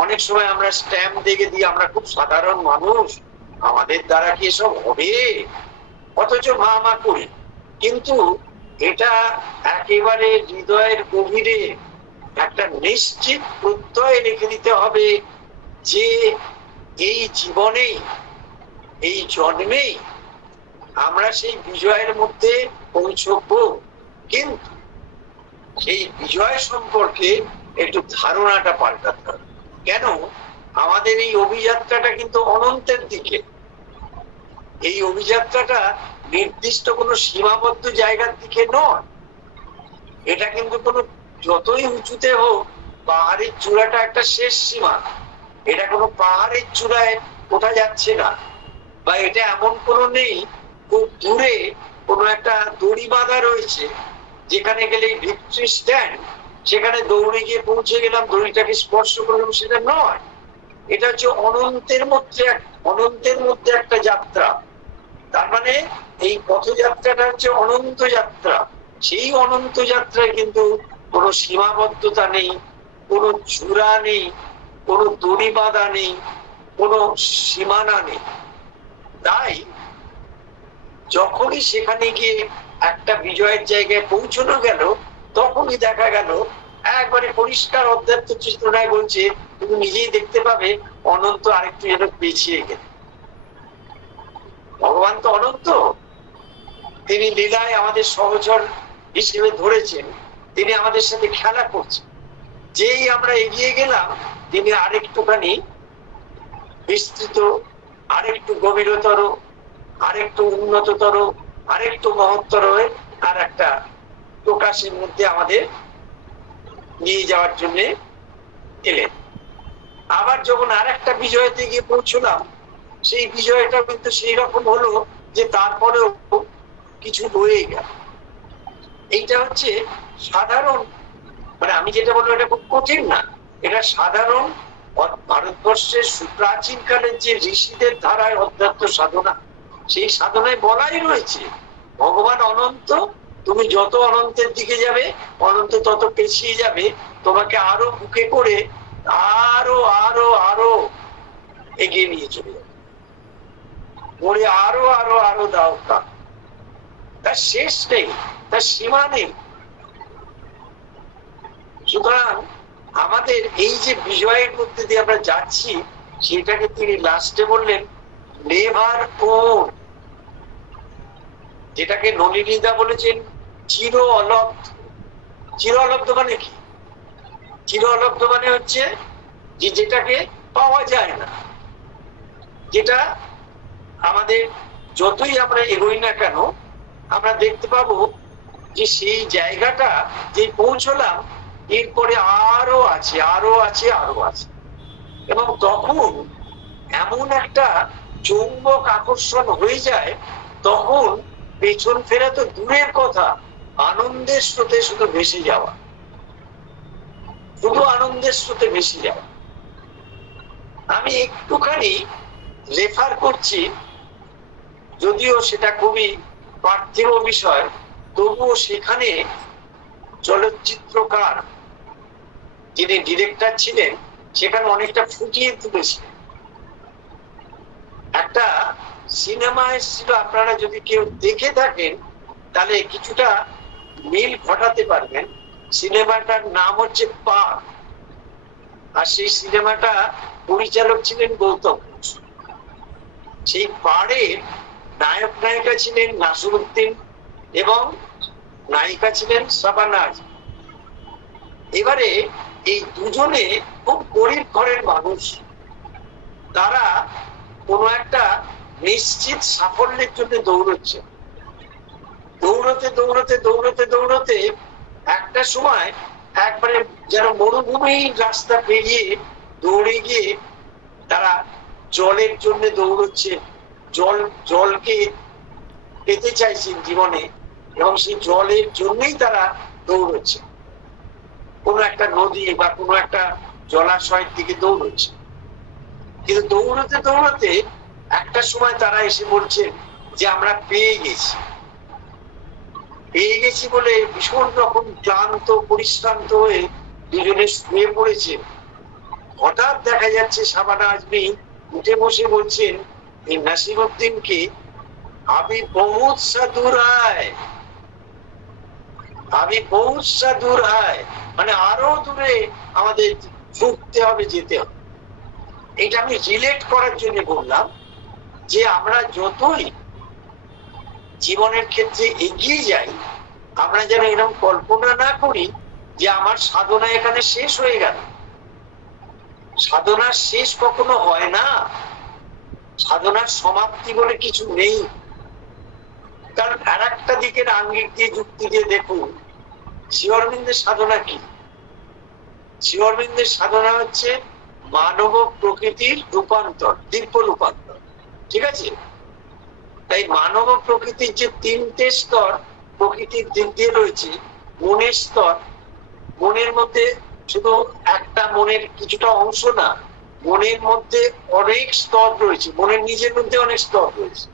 অনেক সময় আমরা স্ট্যাম্প দেখে দিই, আমরা খুব সাধারণ মানুষ, আমাদের দ্বারা কি এসব হবে, অথচ মা করি। কিন্তু এটা একেবারে হৃদয়ের গভীরে একটা নিশ্চিত প্রত্যয় রেখে দিতে হবে যে এই জীবনেই, এই জন্মেই আমরা সেই বিজয়ের মধ্যে পৌঁছবো। কিন্তু সেই বিজয় সম্পর্কে একটু ধারণাটা পাল্টাতে হবে। কেন? আমাদের এই অভিযাত্রাটা কিন্তু অনন্তের দিকে। এই অভিযাত্রাটা নির্দিষ্ট কোনো সীমাবদ্ধ জায়গার দিকে নয়। এটা কিন্তু কোনো, যতই উঁচুতে হোক, পাহাড়ের চূড়াটা একটা শেষ সীমা। এটা কোনো পাহাড়ের চূড়ায় ওঠা যাচ্ছে না, বা এটা এমন কোনো নেই খুব দূরে কোনো একটা দড়ি বাঁধা রয়েছে যেখানে গেলে ভিক্টরি স্ট্যান্ড, সেখানে দৌড়ে গিয়ে পৌঁছে গেলাম, দড়িটাকে স্পর্শ করলাম, সেটা নয়। এটা হচ্ছে অনন্তের মধ্যে একটা যাত্রা। তার মানে এই পথযাত্রাটা হচ্ছে অনন্ত যাত্রা। সেই অনন্ত যাত্রায় কিন্তু কোনো সীমাবদ্ধতা নেই, কোনো চূড়া নেই, কোনো দড়ি বাঁধা নেই, কোনো সীমানা নেই। তাই যখনই সেখানে গিয়ে একটা বিজয়ের জায়গায় পৌঁছানো গেল, তখনই দেখা গেল একবারে পরিষ্কার অধ্যাত্ম চিত্রনায় বলছে, তুমি নিজেই দেখতে পাবে অনন্ত আরেকটু যেন পিছিয়ে গেল। ভগবান তো অনন্ত, তিনি লীলায় আমাদের সহচর হিসেবে ধরেছেন, তিনি আমাদের সাথে খেলা করছেন। যেই আমরা এগিয়ে গেলাম, তিনি আরেকটুখানি বিস্তৃত, আরেকটু গভীরতর, আরেকটু উন্নততর, আরেকটু মহত্তর হয়ে আর একটা প্রকাশের মধ্যে আমাদের নিয়ে যাওয়ার জন্য এলেন। আবার যখন আর একটা বিজয়তে গিয়ে পৌঁছলাম, সেই বিজয়টা কিন্তু সেই রকম হলো যে তারপরেও কিছু রয়ে গেল। এইটা হচ্ছে সাধারণ, মানে আমি যেটা বলবো এটা খুব কঠিন না, এটা সাধারণ ভারতবর্ষের প্রাচীন কালের যে ঋষিদের ধারায় অধ্যাত্ম সাধনা, সেই সাধনায় বলাই রয়েছে ভগবান অনন্ত, তুমি যত অনন্তের দিকে যাবে অনন্ত তত পেছিয়ে যাবে, তোমাকে আরো বুকে করে আরো আরো আরো এগিয়ে নিয়ে চলে যাবে, পরে আরো আরো আরো দাও কা, তার শেষ নেই, তার সীমা নেই। সুতরাং আমাদের এই যে বিজয়ের মধ্যে দিয়ে আমরা যাচ্ছি, সেটাকে তিনি লাস্টে বললেন নেভার ওন, যেটাকে নলিনীদা বলেছেন চির অলব্ধ। চির অলব্ধ মানে কি? চির অলব্ধ মানে হচ্ছে যে যেটাকে পাওয়া যায় না, যেটা আমাদের যতই আমরা এগোই না কেন আমরা দেখতে পাবো যে সেই জায়গাটা যে পৌঁছলাম এরপরে আরো আছে, আরো আছে, আরো আছে। এবং তখন এমন একটা চৌম্বক আকর্ষণ হয়ে যায়, তখন পেছন ফেরা তো দূরের কথা, আনন্দের স্রোতে শুধু ভেসে যাওয়া, শুধু আনন্দের স্রোতে ভেসে যাওয়া। আমি একটুখানি রেফার করছি, যদিও সেটা খুবই পার্থিব বিষয়, তবুও সেখানে চলচ্চিত্রকার যিনি ডিরেক্টর ছিলেন সেখানে অনেকটা ফুটিয়ে তুলেছিলেন। একটা সিনেমা এসেছিল, আপনারা যদি কেউ দেখে থাকেন তাহলে কিছুটা মিল ঘটাতে পারবেন। সিনেমাটার নাম হচ্ছে পার, আর সেই সিনেমাটা পরিচালক ছিলেন গৌতম ঘোষ। সেই পাড়ের নায়ক নায়িকা ছিলেন নাসিরুদ্দিন এবং নায়িকা ছিলেন শাবানা আজমি। এবারে এই দুজনে খুব গরিব ঘরের মানুষ, তারা কোনো একটা নিশ্চিত সাফল্যের জন্য দৌড়চ্ছে। দৌড়তে দৌড়তে দৌড়তে দৌড়তে একটা সময় একবারে যেন মরুভূমির রাস্তা পেরিয়ে দৌড়ে গিয়ে তারা জলের জন্য দৌড়চ্ছে, জলকে পেতে চাইছেন জীবনে, এবং সেই জলের জন্যই তারা দৌড়চ্ছে, কোনো একটা নদী বা কোনো একটা জলাশয়ের দিকে দৌড়চ্ছে। কিন্তু দৌড়তে দৌড়তে একটা সময় তারা এসে বলছেন যে আমরা পেয়ে গেছি বলে ভীষণ রকম ক্লান্ত পরিশ্রান্ত হয়ে দুজনে শুয়ে পড়েছেন। হঠাৎ দেখা যাচ্ছে শাবানা আজমি উঠে বসে বলছেন এই নাসিরুদ্দিনকে, আমি বহুত সা দূর আয়, আমি বহুত সা দূর আয়, মানে আরো দূরে আমাদের ছুটতে হবে, যেতে হবে। এটা আমি রিলেট করার জন্য বললাম যে আমরা যতই জীবনের ক্ষেত্রে এগিয়ে যাই, আমরা যেন এরকম কল্পনা না করি যে আমার সাধনা এখানে শেষ হয়ে গেল। সাধনার শেষ কখনো হয় না। সাধনার সমাপ্তি বলে কিছু নেই। কারণ আর একটা দিকের আঙ্গিক দিয়ে যুক্তি দিয়ে দেখুন, শ্রী অরবিন্দের সাধনা কি? শ্রী অরবিন্দের সাধনা হচ্ছে মানব প্রকৃতির রূপান্তর, দিব্য রূপান্তর। ঠিক আছে? তাই মানব প্রকৃতির যে তিনটে স্তর প্রকৃতির দিক দিয়ে রয়েছে, মনের স্তর, মনের মধ্যে শুধু একটা মনের কিছুটা অংশ না, মনের মধ্যে অনেক স্তর রয়েছে, মনের নিজের মধ্যে অনেক স্তর রয়েছে,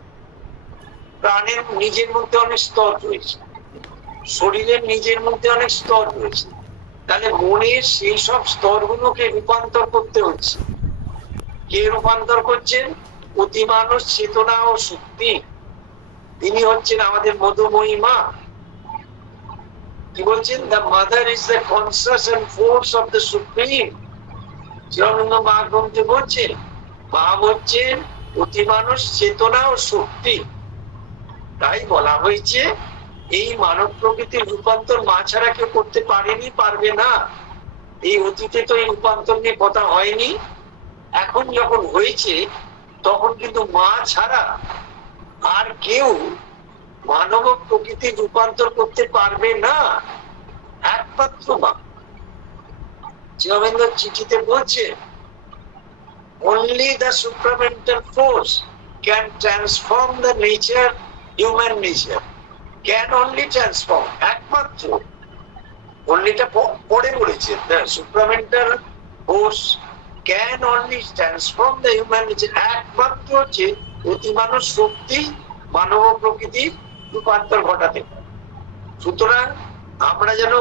প্রাণের নিজের মধ্যে অনেক স্তর রয়েছে, শরীরের নিজের মধ্যে অনেক স্তর রয়েছে। তাহলে মনের সেই সব স্তরগুলোকে রূপান্তর করতে হচ্ছে। কে রূপান্তর করছেন? অতিমানস চেতনা ও শক্তি। তিনি হচ্ছেন আমাদের মধুময়ী মা। কি বলছেন? The mother is the conscious and force of the supreme. Sri Aurobindo মা গ্রন্থে বলছেন মা হচ্ছেন অতিমানস চেতনা ও শক্তি। তাই বলা হয়েছে এই মানব প্রকৃতির রূপান্তর মা ছাড়া কেউ করতে পারেনি, পারবে না। এই অতীতে তো এই রূপান্তর নিয়ে কথা হয়নি, এখন যখন হয়েছে তখন কিন্তু মা ছাড়া আর কেউ মানব প্রকৃতির রূপান্তর করতে পারবে না, একমাত্র মা। শ্রী অরবিন্দ চিঠিতে বলছে only the supramental force can transform the nature, human nature, can only transform, একমাত্র। onlyটা পরে বলেছে, the supramental force can only transform the human nature, একমাত্র হচ্ছে অতিমানব শক্তি মানব প্রকৃতির রূপান্তর ঘটাতে পারে। সুতরাং আমরা যেন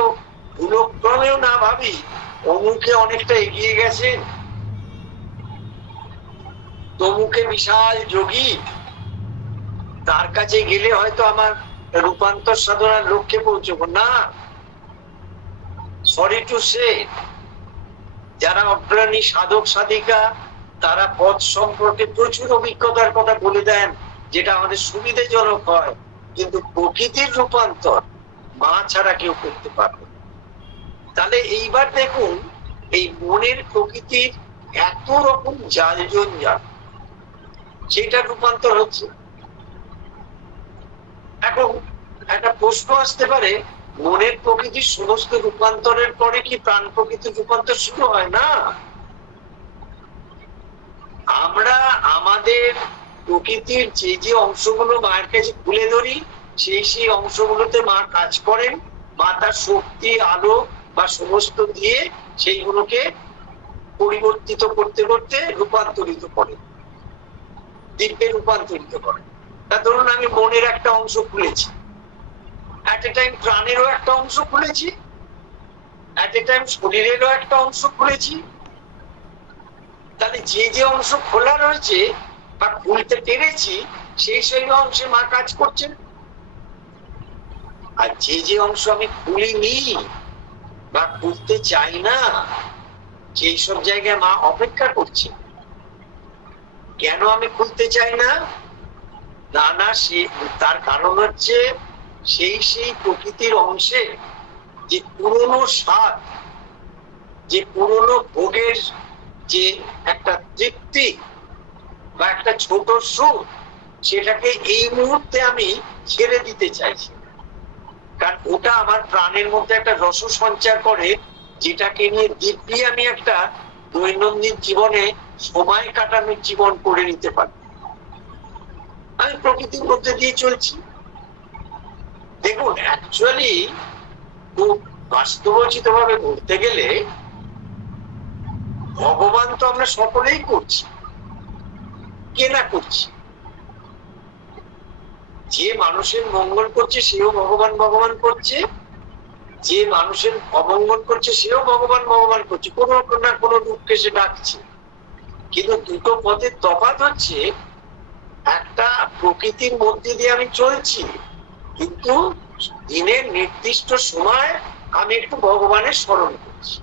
ভুলক্রমেও না ভাবি অমুকে অনেকটা এগিয়ে গেছেন, তমুকে বিশাল যোগী, তার কাছে গেলে হয়তো আমার রূপান্তর সাধনার লক্ষ্যে পৌঁছবো না। সরি টু সে, যারা অগ্রণী সাধক সাধিকা তারা পথ সম্পর্কে প্রচুর অভিজ্ঞতার কথা বলে দেন, যেটা আমাদের সুবিধাজনক হয়, কিন্তু প্রকৃতির রূপান্তর মা ছাড়া কেউ করতে পারবে। তাহলে এইবার দেখুন এই মনের প্রকৃতির এত রকম জাল জঞ্জাল, সেটা রূপান্তর হচ্ছে। এখন একটা প্রশ্ন আসতে পারে, মনের প্রকৃতির সমস্ত রূপান্তরের পরে কি প্রাণ প্রকৃতির রূপান্তর শুরু হয়? না। আমরা আমাদের প্রকৃতির যে যে অংশগুলো মায়ের কাছে তুলে ধরি, সেই সেই অংশগুলোতে মা কাজ করেন। মা তার শক্তি, আলো বা সমস্ত দিয়ে সেইগুলোকে পরিবর্তিত করতে করতে রূপান্তরিত করেন, দিব্যে রূপান্তরিত করেন। তা ধরুন আমি মনের একটা অংশ খুলেছি, এট এ টাইম প্রাণেরও একটা অংশ খুলেছি, এট এ টাইম শরীরেরও একটা অংশ খুলেছি। তাহলে যে যে অংশ খোলা রয়েছে বা খুলতে পেরেছি, সেই সেই অংশে মা কাজ করছেন। আর যে যে অংশ আমি খুলিনি বা খুলতে চাই না, সেই সব জায়গায় মা অপেক্ষা করছে। কেন আমি খুলতে চাই না? না, তার কারণ হচ্ছে সেই সেই প্রকৃতির অংশে যে পুরনো স্বাদ, যে পুরনো ভোগের যে একটা তৃপ্তি বা একটা ছোট সুখ, সেটাকে এই মুহূর্তে আমি ছেড়ে দিতে চাইছি। কারণ ওটা আমার প্রাণের মধ্যে একটা রস সঞ্চার করে, যেটাকে নিয়ে দিব্যি আমি একটা দৈনন্দিন জীবনে সময় কাটানোর জীবন করে নিতে পারি। আমি প্রকৃতির মধ্যে দিয়ে চলছি। দেখুন অ্যাকচুয়ালি খুব বাস্তবোচিত ভাবে বলতে গেলে ভগবান তো আমরা সকলেই করছি, কে না করছি। যে মানুষের মঙ্গল করছে সেও ভগবান ভগবান করছে, যে মানুষের অমঙ্গল করছে সেও ভগবান ভগবান করছে, কোনো না কোনো রূপকে সে ডাকছে। কিন্তু দুটো পথের তফাৎ হচ্ছে, একটা প্রকৃতির মধ্যে দিয়ে আমি চলছি, কিন্তু দিনের নির্দিষ্ট সময় আমি একটু ভগবানের স্মরণ করছি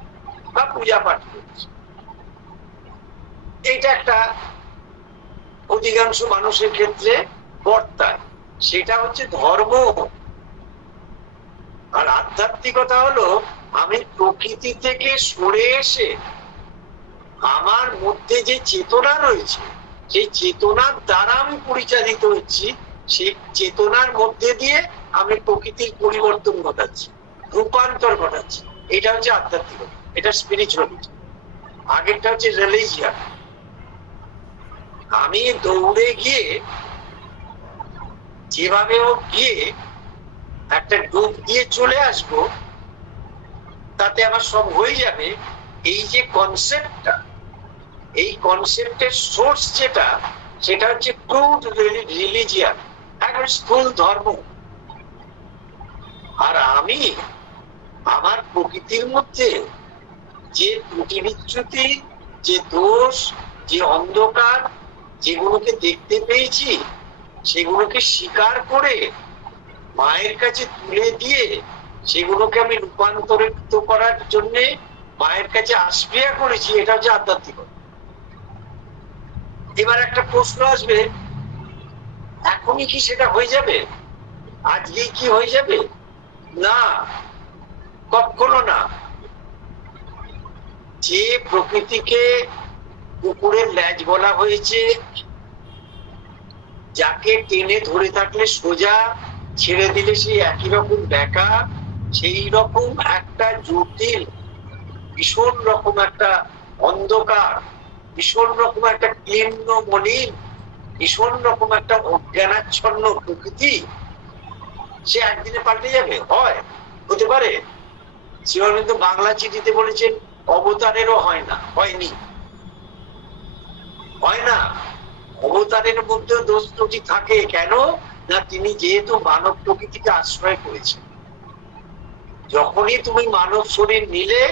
বা পূজা পাঠ করছি। এইটা একটা অধিকাংশ মানুষের ক্ষেত্রে বর্তায়, সেটা হচ্ছে ধর্ম। আর আধ্যাত্মিকতা হলো আমি প্রকৃতি থেকে সরে এসে আমার মধ্যে যে চেতনা রয়েছে সেই চেতনার দ্বারা আমি পরিচালিত হচ্ছি, সেই চেতনার মধ্যে দিয়ে আমি প্রকৃতির পরিবর্তন ঘটাচ্ছি, রূপান্তর ঘটাচ্ছি। এটা হচ্ছে আধ্যাত্মিকতা, এটা স্পিরিচুয়ালিটি। আগেরটা হচ্ছে রিলিজিয়ান। আমি দৌড়ে গিয়ে যেভাবে হোক গিয়ে একটা ডুব দিয়ে চলে আসবো, তাতে আমার সব হয়ে যাবে, এই যে কনসেপ্টটা, এই কনসেপ্টের সোর্স যেটা, সেটা হচ্ছে ক্রুড রিলিজিয়ান, একবার স্থূল ধর্ম। আর আমি আমার প্রকৃতির মধ্যে যে ত্রুটি বিচ্যুতি, যে দোষ, যে অন্ধকার, যেগুলোকে দেখতে পেয়েছি, সেগুলোকে স্বীকার করে মায়ের কাছে তুলে দিয়ে সেগুলোকে আমি রূপান্তরিত করার জন্য মায়ের কাছে আশ্রয় করেছি। এটা হচ্ছে আধ্যাত্মিকতা। এবার একটা প্রশ্ন আসবে, এখনই কি সেটা হয়ে যাবে? আজকেই কি হয়ে যাবে? না, কখনো না। যে প্রকৃতিকে কুকুরের ল্যাজ বলা হয়েছে, যাকে টেনে ধরে থাকলে সোজা, ছেড়ে দিলে সেই একই রকম দেখা, সেই রকম একটা জটিল, ভীষণ রকম একটা অন্ধকার, ভীষণ রকম একটা ক্লিন্ন মলিন, ভীষণ রকম একটা অজ্ঞানাচ্ছন্ন প্রকৃতি, সে একদিনে পাল্টে যাবে? হয়, হতে পারে। শ্রীঅরবিন্দ বাংলা চিঠিতে বলেছেন অবতারেরও হয় না, হয়নি, হয় না। অবতারের মধ্যে দোষ ত্রুটি থাকে। কেন না, তিনি যেহেতু মানব প্রকৃতিকে আশ্রয় করেছেন। যখনই তুমি মানব শরীর নিলে,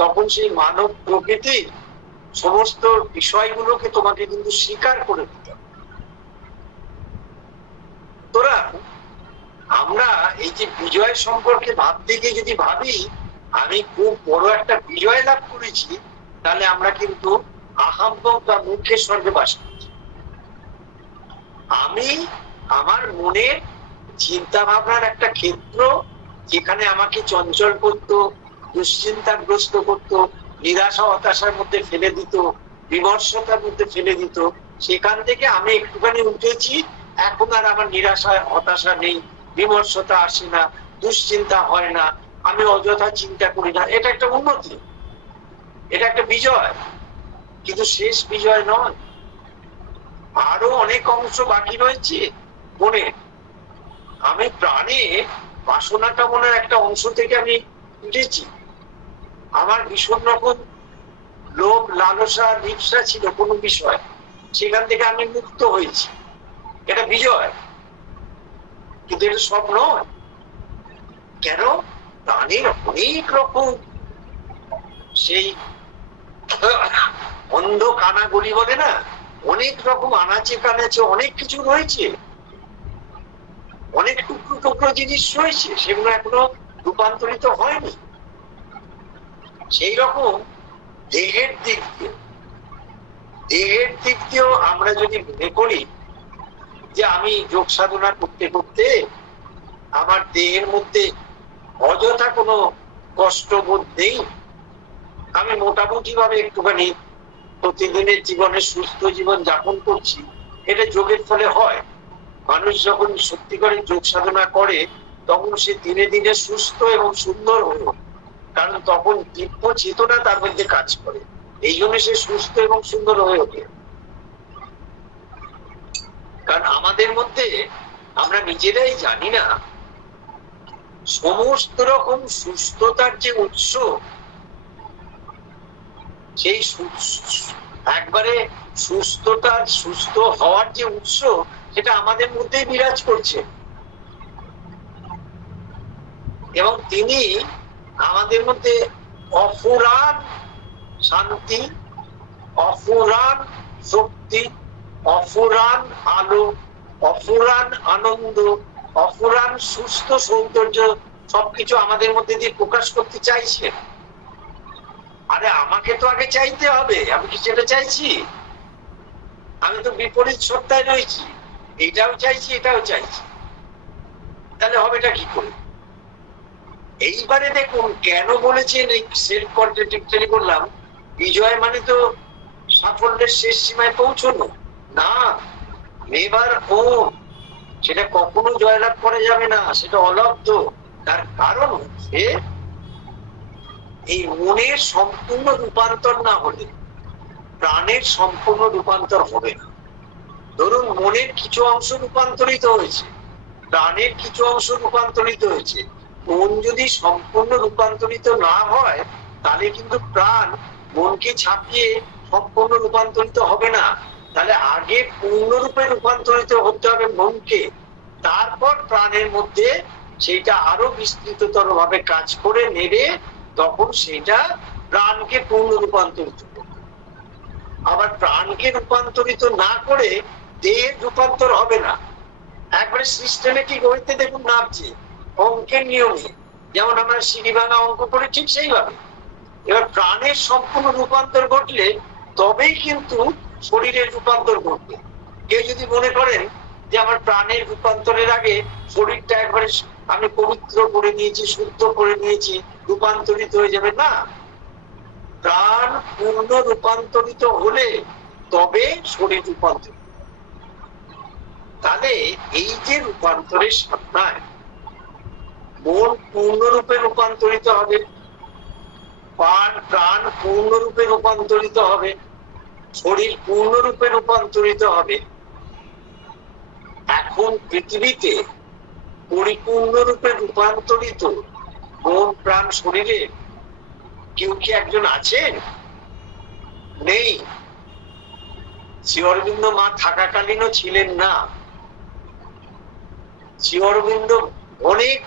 তখন সেই মানব প্রকৃতির সমস্ত বিষয়গুলোকে তোমাকে কিন্তু স্বীকার করে দিতে হবে। তোরা আমরা এই যে বিজয় সম্পর্কে ভাবতে গিয়ে যদি ভাবি আমি খুব বড় একটা বিজয় লাভ করেছি, তাহলে আমরা কিন্তু আহাম্মক বা মুখের স্বর্গে বাস করছি। আমি আমার মনের চিন্তা ভাবনার একটা ক্ষেত্র, যেখানে আমাকে চঞ্চল করতো, দুশ্চিন্তাগ্রস্ত করতো, নিরাশা হতাশার মধ্যে ফেলে দিত, বিমর্ষতার মধ্যে ফেলে দিত, সেখান থেকে আমি একটুখানি উঠেছি। এখন আর আমার নিরাশা হতাশা নেই, বিমর্ষতা আসে না, দুশ্চিন্তা হয় না, আমি অযথা চিন্তা করি না। এটা একটা উন্নতি, এটা একটা বিজয়, কিন্তু শেষ বিজয় নয়। আরো অনেক অংশ বাকি রয়েছে মনে। আমি প্রাণে বাসনাটা মনের একটা অংশ থেকে আমি উঠেছি। আমার ভীষণ রকম লোভ, লালসা, লিপ্সা ছিল কোনো বিষয়, সেখান থেকে আমি মুক্ত হয়েছি। এটা বিজয়, কিন্তু এটা সব নয়। কেন? প্রাণের অনেক রকম সেই অন্ধ কানাগলি বলে না, অনেক রকম আনাচে কানাচে অনেক কিছু রয়েছে, অনেক টুকরো টুকরো জিনিস রয়েছে, সেগুলো এখনো রূপান্তরিত হয়নি। সেই রকম দেহের দিক দিয়েও আমরা যদি মনে করি যে আমি যোগ সাধনা করতে করতে আমার দেহের মধ্যে অযথা কোনো কষ্টবোধ নেই, আমি মোটামুটি ভাবে একটুখানি প্রতিদিনের জীবনে সুস্থ জীবন যাপন করছি, এটা যোগের ফলে হয়। মানুষ যখন সত্যি করে যোগ সাধনা করে, তখন সে দিনে দিনে সুস্থ এবং সুন্দর হয়ে ওঠে, কারণ তখন দিব্য চেতনা তার মধ্যে কাজ করে। এই জন্য সে সুস্থ এবং সুন্দর হয়ে ওঠে। কারণ আমাদের মধ্যে আমরা নিজেরাই জানি না, সমস্ত রকম সুস্থতার যে উৎস, সেই একবারে সুস্থ হওয়ার যে উৎস, সেটা আমাদের মধ্যেই বিরাজ করছে। এবং তিনি আমাদের মধ্যে অফুরান শান্তি, অফুরান শক্তি, অফুরান আলো, অফুরান আনন্দ, অফুরান সুস্থ সৌন্দর্য সবকিছু আমাদের মধ্যে দিয়ে প্রকাশ করতে চাইছে। আরে আমাকে তো আগে চাইতে হবে, আমি কি সেটা চাইছি? আমি তো বিপরীত সত্তায় রয়েছি, এইটাও চাইছি এটাও চাইছি, তাহলে হবেটা কি করে? এইবারে দেখুন কেন বলেছেন এই সেলফ কন্ট্রাডিক্টরি বললাম, বিজয় মানে তো সাফল্যের শেষ সীমায় পৌঁছানো না, নেভার ওন, সেটা কখনো জয়লাভ করা যাবে না, সেটা অলব্ধ। তার কারণ হচ্ছে এই মনের সম্পূর্ণ রূপান্তর না হলে প্রাণের সম্পূর্ণ রূপান্তর হবে না। ধরুন মনের কিছু অংশ রূপান্তরিত হয়েছে, প্রাণের কিছু অংশ রূপান্তরিত হয়েছে, মন যদি সম্পূর্ণ রূপান্তরিত না হয় তাহলে কিন্তু প্রাণ মনকে ছাপিয়ে সম্পূর্ণ রূপান্তরিত হবে না। তাহলে আগে পূর্ণরূপে রূপান্তরিত হতে হবে মনকে, তারপর প্রাণের মধ্যে সেটা আরো বিস্তৃততর ভাবে কাজ করে নেড়ে তখন সেটা প্রাণকে পূর্ণ রূপান্তরিত করবে। আবার প্রাণকে রূপান্তরিত না করে দেহের রূপান্তর হবে না। একবারে সিস্টেমেটিক হইতে দেখুন নামছে অঙ্কের নিয়মে, যেমন আমরা সিঁড়ি ভাঙা অঙ্ক করে ঠিক সেইভাবে এবার প্রাণের সম্পূর্ণ রূপান্তর ঘটলে তবেই কিন্তু শরীরের রূপান্তর ঘটবে। কেউ যদি মনে করেন যে আমার প্রাণের রূপান্তরের আগে শরীরটা একবারে আমি পবিত্র করে নিয়েছি, শুদ্ধ করে নিয়েছি, রূপান্তরিত হয়ে যাবে, না। প্রাণ পূর্ণ রূপান্তরিত হলে তবে শরীর রূপান্তরিত। তাহলে এই যে রূপান্তরের সাধনায় মন পূর্ণরূপে রূপান্তরিত হবে, প্রাণ পূর্ণরূপে রূপান্তরিত হবে, শরীর পূর্ণরূপে রূপান্তরিত হবে। এখন পৃথিবীতে পরিপূর্ণরূপে রূপান্তরিত মন প্রাণ শরীরে কেউ কি একজন আছেন? নেই। শ্রী অরবিন্দ মা থাকাকালীনও ছিলেন না। শ্রী অরবিন্দ অনেক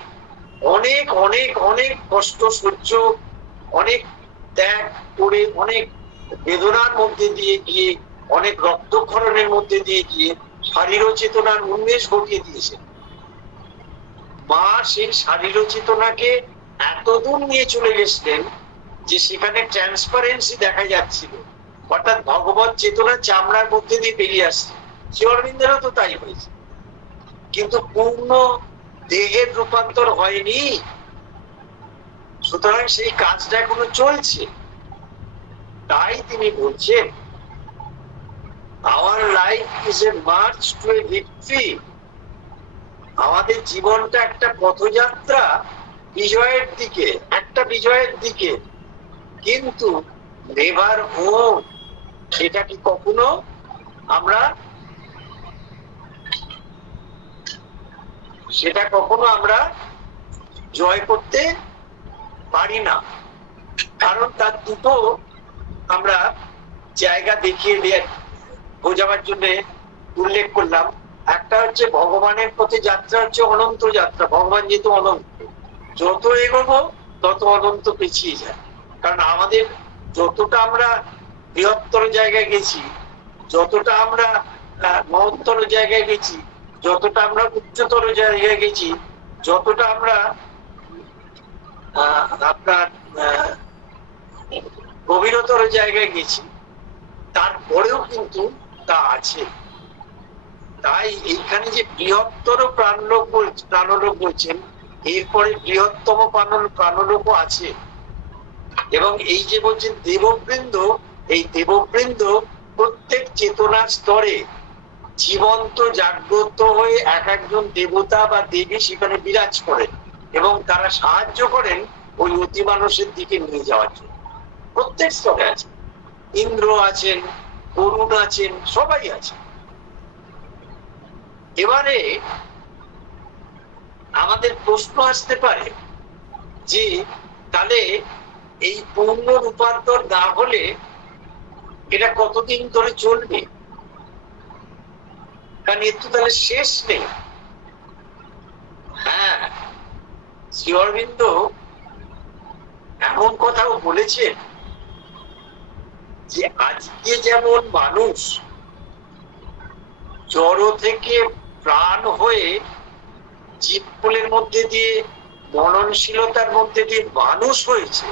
অনেক অনেক অনেক কষ্ট সহ্য, অনেক ত্যাগ করে, অনেক বেদনার মধ্যে দিয়ে গিয়ে, অনেক রক্তক্ষরণের মধ্যে দিয়ে গিয়ে শারীর চেতনার উন্মেষ ঘটিয়ে দিয়েছেন। মা সেই শারীর চেতনাকে এতদূর নিয়ে চলে গেছিলেন যে সেখানে ট্রান্সপারেন্সি দেখা যাচ্ছিল, অর্থাৎ ভগবত চেতনা চামড়ার মধ্যে দিয়ে বেরিয়ে আসছে। শ্রী অরবিন্দেরও তো তাই হয়েছে, কিন্তু পূর্ণ দেহের রূপান্তর হয়নি। সুতরাং সেই কাজটা এখনো চলছে। তাই তিনি বলছেন our life is a march to a victory. আমাদের জীবনটা একটা পথযাত্রা বিজয়ের দিকে, একটা বিজয়ের দিকে, কিন্তু নেভার হোম, সেটা কি কখনো আমরা জয় করতে পারি না। কারণ তার দুটো আমরা জায়গা দেখিয়ে বোঝাবার জন্য উল্লেখ করলাম। একটা হচ্ছে ভগবানের পথে যাত্রা হচ্ছে অনন্ত যাত্রা, ভগবান যেহেতু অনন্ত, যত এগোবো তত অনন্ত পিছিয়ে যায়। কারণ আমাদের যতটা আমরা বৃহত্তর জায়গায় গেছি, যতটা আমরা মহত্তর জায়গায় গেছি, যতটা আমরা উচ্চতর জায়গায় গেছি, যতটা আমরা আপনার গভীরতর জায়গায় গেছি, তারপরেও কিন্তু তা আছে। তাই এইখানে যে বৃহত্তর প্রাণলোক বলছেন, এরপরে বৃহত্তম প্রাণলোকও আছে। এবং এই যে বলছেন দেববৃন্দ, এই দেববৃন্দ প্রত্যেক চেতনার স্তরে জীবন্ত জাগ্রত হয়ে এক একজন দেবতা বা দেবী সেখানে বিরাজ করেন এবং তারা সাহায্য করেন ওই অতি মানুষের দিকে নিয়ে যাওয়ার জন্য। প্রত্যেক স্তরে আছে, ইন্দ্র আছেন, বরুণ আছেন, সবাই আছে। এবারে আমাদের প্রশ্ন আসতে পারে যে তাহলে এই পূর্ণ রূপান্তর না হলে এটা কতদিন ধরে চলবে? কারণ এর তো তাহলে শেষ নেই। হ্যাঁ, শ্রী অরবিন্দ এমন কথাও বলেছেন যে আজকে যেমন মানুষ জড় থেকে প্রাণ হয়ে জীবকুলের মধ্যে দিয়ে, মননশীলতার মধ্যে দিয়ে মানুষ হয়েছে,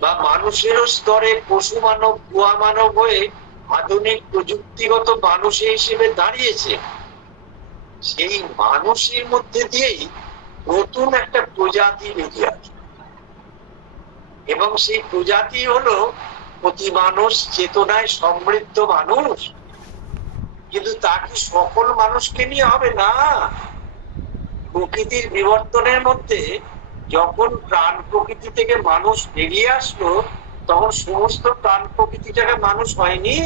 বা মানুষেরও স্তরে পশু মানব, গুহা মানব হয়ে আধুনিক প্রযুক্তিগত মানুষ হিসেবে দাঁড়িয়েছে, সেই মানুষের মধ্যে দিয়েই নতুন একটা প্রজাতি বেরিয়ে আসে। এবং সেই প্রজাতি হলো অতি মানুষ চেতনায় সমৃদ্ধ মানুষ, কিন্তু তা কি সকল মানুষকে নিয়ে হবে না। প্রকৃতির বিবর্তনের মধ্যে যখন প্রাণ প্রকৃতি থেকে মানুষ বেরিয়ে আসলো, তখন সমস্ত প্রাণ প্রকৃতিটাকে মানুষ হয়নি,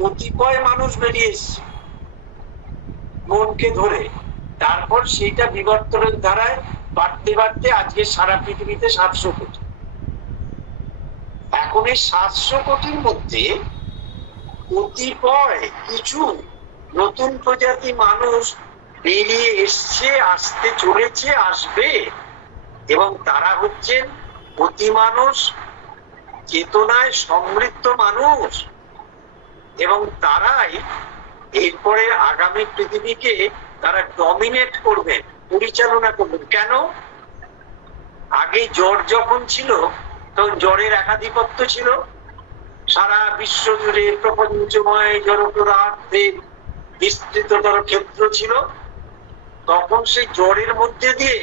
কতিপয় মানুষ বেরিয়ে এসছে মনকে ধরে। তারপর সেইটা বিবর্তনের ধারায় বাড়তে বাড়তে আজকে সারা পৃথিবীতে 700 কোটি। এখন এই 700 কোটির মধ্যে কতিপয় কিছু নতুন প্রজাতি মানুষ বেরিয়ে এসছে, আসতে চলেছে, আসবে, এবং তারা হচ্ছেন অতি মানুষ, চেতনায় সমৃদ্ধ মানুষ, এবং তারাই এরপরে আগামী পৃথিবীকে তারা ডমিনেট করবেন, পরিচালনা করবেন। কেন? আগে জ্বর যখন ছিল তখন জ্বরের একাধিপত্য ছিল, সারা বিশ্ব জুড়ে প্রপঞ্চময় জড়পদার্থের বিস্তৃততর ক্ষেত্র ছিল। তখন সেই জ্বরের মধ্যে দিয়ে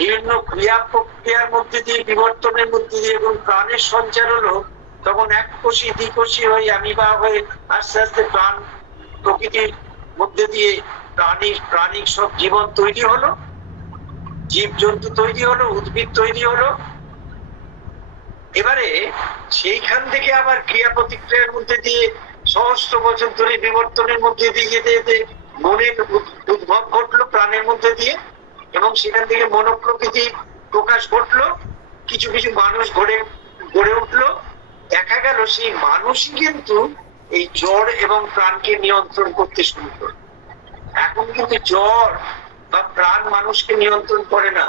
বিভিন্ন ক্রিয়া প্রক্রিয়ার মধ্যে দিয়ে, বিবর্তনের মধ্যে দিয়ে এবং প্রাণের সঞ্চার হলো। তখন এককোষী দ্বিকোষী হয়ে, অ্যামিবা হয়ে আস্তে আস্তে প্রাণ প্রকৃতির মধ্যে দিয়ে প্রাণিক সব জীবন তৈরি হলো, জীবজন্তু তৈরি হলো, উদ্ভিদ তৈরি হলো। এবারে সেইখান থেকে আবার ক্রিয়া প্রতিক্রিয়ার মধ্যে দিয়ে সহস্র বছর ধরে বিবর্তনের মধ্যে দিয়ে যেতে যেতে মনের উদ্ভব ঘটলো প্রাণের মধ্যে দিয়ে, এবং সেখান থেকে মনোপ্রকৃতি প্রকাশ ঘটলো। কিছু কিছু মানুষ গড়ে উঠলো। দেখা গেল সেই মানুষই কিন্তু এই জ্বর এবং প্রাণকে নিয়ন্ত্রণ করতে শুরু করলো। এখন কিন্তু জ্বর বা প্রাণ মানুষকে নিয়ন্ত্রণ করে না,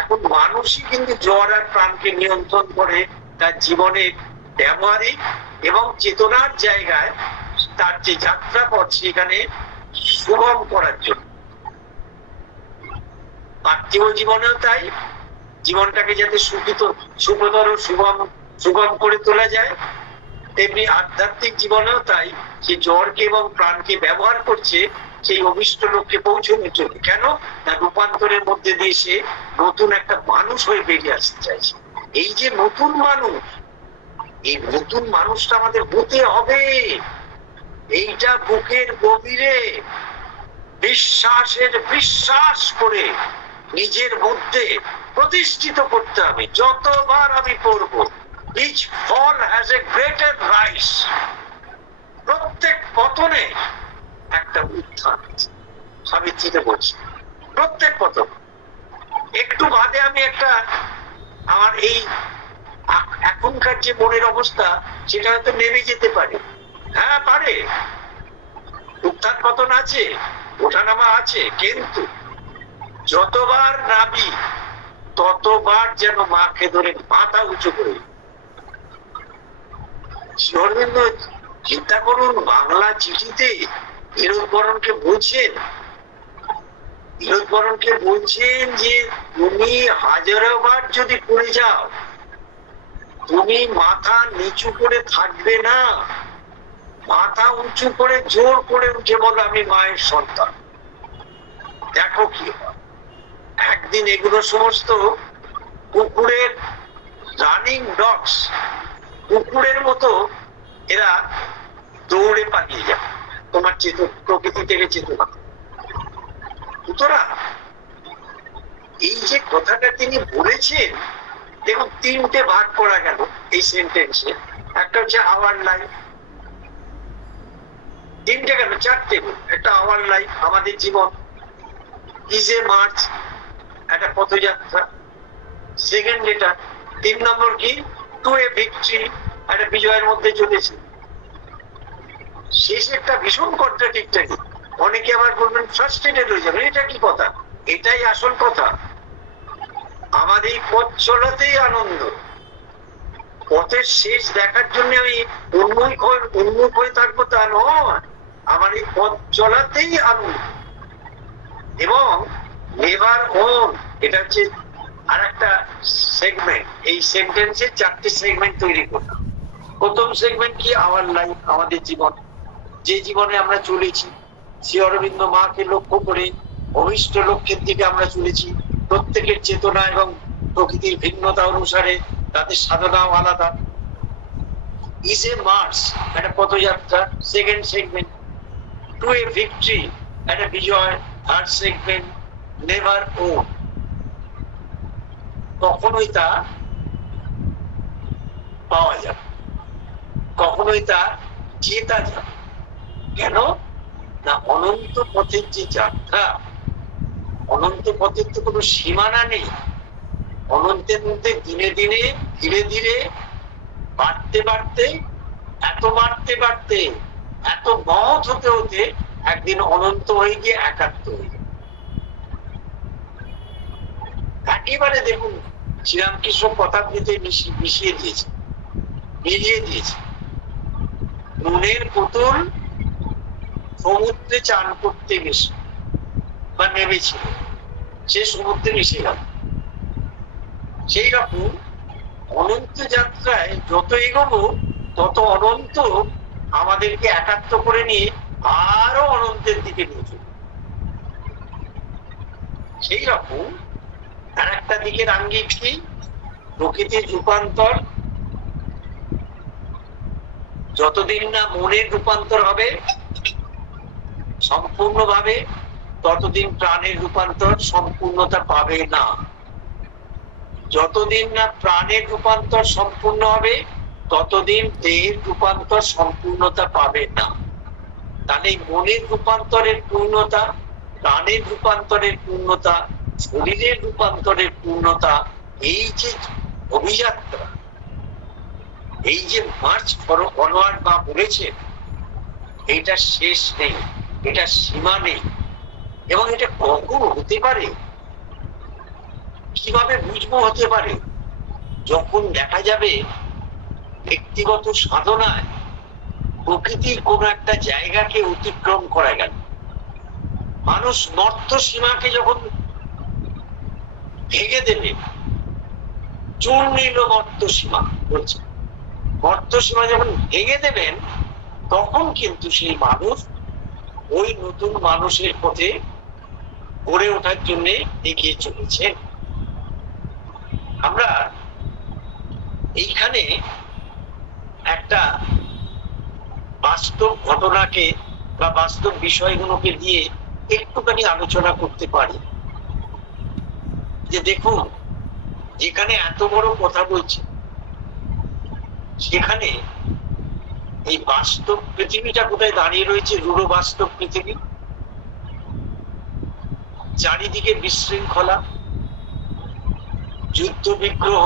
এখন মানুষই কিন্তু জ্বর আর প্রাণকে নিয়ন্ত্রণ করে তার জীবনের ব্যবহারিক এবং চেতনার জায়গায় তার যে যাত্রাপথ সেখানে সুগম করার জন্য। পার্থিব জীবনেও তাই, জীবনটাকে যাতে সুখতর সুগম করে তোলা যায়, তেমনি আধ্যাত্মিক জীবনেও তাই সে জ্বরকে এবং প্রাণকে ব্যবহার করছে সেই অভিষ্ট লক্ষ্যে পৌঁছানোর জন্য। কেন? না রূপান্তরের মধ্যে দিয়ে সে নতুন একটা মানুষ হয়ে বেরিয়ে আসতে চাইছে। এই যে নতুন মানুষ, এই নতুন মানুষটা আমাদের হতে হবে। এইটা বুকের গভীরে বিশ্বাস করে নিজের মধ্যে প্রতিষ্ঠিত করতে হবে। যতবার আমি পড়ব, each fall has a greater rise, প্রত্যেক পতনে একটা উত্থান আছে। সাবিত্রীতে বলছি প্রত্যেক পতন। একটু বাদে আমি আমার এই এখনকার যে মনের অবস্থা সেটা হয়তো নেমে যেতে পারে। হ্যাঁ পারে, উত্থান পতন আছে, ওঠানামা আছে, কিন্তু যতবার নাবি ততবার যেন মাকে ধরে মাথা উঁচু করে। অরবিন্দ চিন্তা করুন, বাংলা চিঠিতে বীরোদ্বরণকে বলছেন যে তুমি হাজারবার যদি পড়ে যাও, তুমি মাথা নিচু করে থাকবে না, মাথা উঁচু করে জোর করে উঠে বলো আমি মায়ের সন্তান। দেখো কি হয়। একদিন এগুলো সমস্ত কুকুরের রানিং ডগস, কুকুরের মতো এরা দৌড়ে পালিয়ে যাবে তোমার প্রকৃতি থেকে চেতনা। সুতরাং এই যে কথাটা তিনি বলেছেন, দেখুন তিনটে ভাগ করা গেল এই সেন্টেন্সে। একটা হচ্ছে আওয়ার লাইফ, তিনটে গেল, চারটে। একটা আওয়ার লাইফ, আমাদের জীবন, ইজ এ মার্চ, একটা পথযাত্রা। সেকেন্ড এটা, 3 নম্বর কি, টু এ ভিক্টরি, একটা বিজয়ের মধ্যে চলেছে। শেষ একটা ভীষণ কন্ট্রাডিক্টরি। অনেকে আবার বলবেন ফ্রাস্ট্রেটেড হয়ে যাবে। এটা কি কথা? এটাই আসল কথা। আমাদের এই পথ চলাতেই আনন্দ। পথের শেষ দেখার জন্য আমি উন্মুখ হয়ে থাকবো তা নয়, আমার এই পথ চলাতেই আনন্দ। এবং নেভার ওন, এটা হচ্ছে আর একটা সেগমেন্ট। এই সেন্টেন্সে 4টে সেগমেন্ট তৈরি করলাম। প্রথম সেগমেন্ট কি, আওয়ার লাইফ, আমাদের জীবন, যে জীবনে আমরা চলেছি। শ্রী অরবিন্দ মাকে লক্ষ্য করে অভিষ্ট লক্ষ্যের দিকে আমরা চলেছি। প্রত্যেকের চেতনা এবং প্রকৃতির ভিন্নতা অনুসারে তাদের সাধনাও আলাদা। ইজ এ মার্চ, একটা পথযাত্রা, second segment. To a victory, একটা বিজয়, থার্ড সেগমেন্ট, নেভার ওন, কখনোই তা পাওয়া যাবে, কখনোই তা জেতা যাবে। কেন না, অনন্ত পথের যে যাত্রা, অনন্ত পথের তো কোনো সীমানা নেই। অনন্তের মধ্যে দিনে দিনে ধীরে ধীরে বাড়তে বাড়তে, এত বাড়তে বাড়তে, এত মহৎ হতে হতে একদিন অনন্ত হয়ে গিয়ে একাত্ম হয়ে যাবে। একেবারে দেখুন, শ্রীরামকৃষ্ণ কথাবৃতে মিশিয়ে দিয়েছে, মিলিয়ে দিয়েছে। নুনের পুতুল সমুদ্রে চান করতে গেছে বা নেমেছিল, সে সমুদ্রে মিশে গেল। সেই রকম অনন্ত যাত্রায় যত এগোবো তত অনন্ত আমাদেরকে একাত্ম করে নিয়ে আরো অনন্তের দিকে নিয়ে চলবে। সেই রকম আর একটা দিকের আঙ্গিক কি, প্রকৃতির রূপান্তর। যতদিন না মনের রূপান্তর হবে সম্পূর্ণভাবে, ততদিন প্রাণের রূপান্তর সম্পূর্ণতা পাবে না। যতদিন না প্রাণের রূপান্তর সম্পূর্ণ হবে ততদিন দেহের রূপান্তর সম্পূর্ণতা পাবে না। তাহলে মনের রূপান্তরের পূর্ণতা, প্রাণের রূপান্তরের পূর্ণতা, শরীরের রূপান্তরের পূর্ণতা, এই যে অভিযাত্রা, এই যে মার্চ ফরওয়ার্ড বা বলেছে, এটা শেষ নেই, এটা সীমা নেই। এবং এটা কখন হতে পারে, কিভাবে বুঝবো হতে পারে, যখন দেখা যাবে ব্যক্তিগত সাধনায় প্রকৃতির কোন একটা জায়গাকে অতিক্রম করা গেল। মানুষ মর্ত সীমাকে যখন ভেঙে দেবে, চুন নিল মর্ত সীমা বলছে, মর্ত সীমা যখন ভেঙে দেবেন তখন কিন্তু সেই মানুষ ওই নতুন মানুষের পথে গড়ে ওঠার জন্য এগিয়ে চলেছে। আমরা এইখানে একটা বাস্তব ঘটনাকে বা বাস্তব বিষয়গুলোকে দিয়ে একটুখানি আলোচনা করতে পারি। যে দেখুন, যেখানে এত বড় কথা বলছে সেখানে এই বাস্তব পৃথিবীটা কোথায় দাঁড়িয়ে রয়েছে, রূঢ় বাস্তব পৃথিবী। চারিদিকে বিশৃঙ্খলা, যুদ্ধ বিগ্রহ,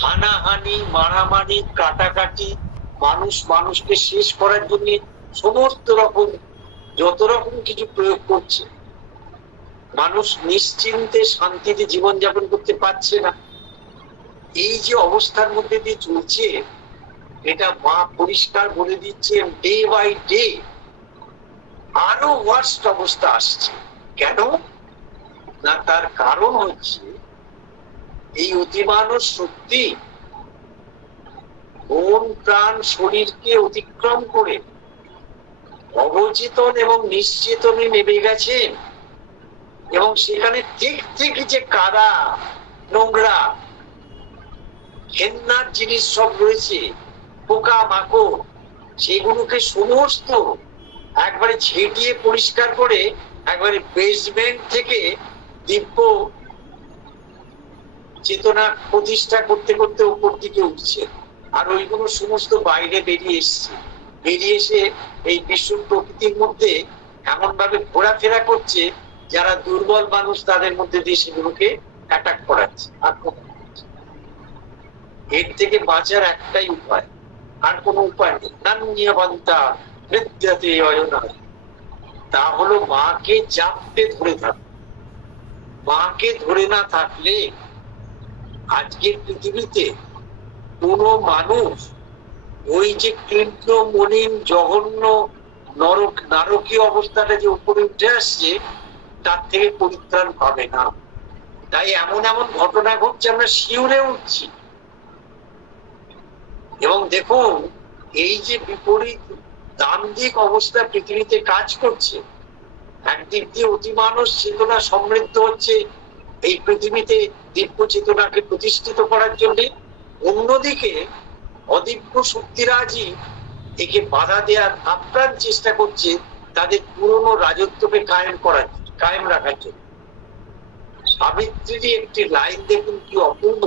হানাহানি, মারামারি, কাটাকাটি, মানুষ মানুষকে শেষ করার জন্য সমস্ত রকম যত রকম কিছু প্রয়োগ করছে। মানুষ নিশ্চিন্তে শান্তিতে জীবনযাপন করতে পারছে না। এই যে অবস্থার মধ্যে দিয়ে চলছে, এটা মা পরিষ্কার বলে দিচ্ছে, ডে বাই ডে আরো ওয়ার্স্ট অবস্থা আসছে। কেন না, তার কারণ হচ্ছে এই অতিমানব শক্তি মন প্রাণ শরীরকে অতিক্রম করে অবচেতন এবং নিশ্চেতনে নেমে গেছেন। এবং সেখানে ঠিক ঠিক যে কাদা, নোংরা, ঘেন্নার জিনিস সব রয়েছে, পোকা মাকড়, সেগুলোকে সমস্ত একবারে ছেটিয়ে পরিষ্কার করে একবারে বেসমেন্ট থেকে দিব্য চেতনা প্রতিষ্ঠা করতে করতে উপর দিকে উঠছে। আর ওইগুলো সমস্ত বাইরে বেরিয়ে এসছে, বেরিয়ে এসে এই বিশ্ব প্রকৃতির মধ্যে এমন ভাবে ঘোরাফেরা করছে, যারা দুর্বল মানুষ তাদের মধ্যে দিয়ে সেগুলোকে অ্যাটাক করাচ্ছে, আক্রমণ করছে। এর থেকে বাঁচার একটাই উপায়, আর কোনো উপায় নেই। নান্যবান্তা বিদ্যাতে অয়না, তা হলো মাকে জাপটে ধরে থাকা। মাকে ধরে না থাকলে আজকের পৃথিবীতে কোন মানুষ ওই যে কৃষ্ণ মলিন জঘন্য নারকীয় অবস্থাটা যে উপরে উঠে আসছে, তার থেকে পরিত্রাণ পাবে না। তাই এমন এমন ঘটনা ঘটছে, আমরা শিউরে উঠছি। এবং দেখুন, এই যে বিপরীত দান্দিক অবস্থা পৃথিবীতে কাজ করছে, একদিক দিয়ে অতিমানস চেতনা সমৃদ্ধ হচ্ছে এই পৃথিবীতে দিব্য চেতনাকে প্রতিষ্ঠিত করার জন্য, অন্যদিকে অদিব্য শক্তিরাজই একে বাধা দেওয়ার আপ্রাণ চেষ্টা করছে তাদের পুরনো রাজত্বকে কায়েম রাখার জন্য। সাবিত্রীর একটি লাইন দেখুন কি অপূর্ব,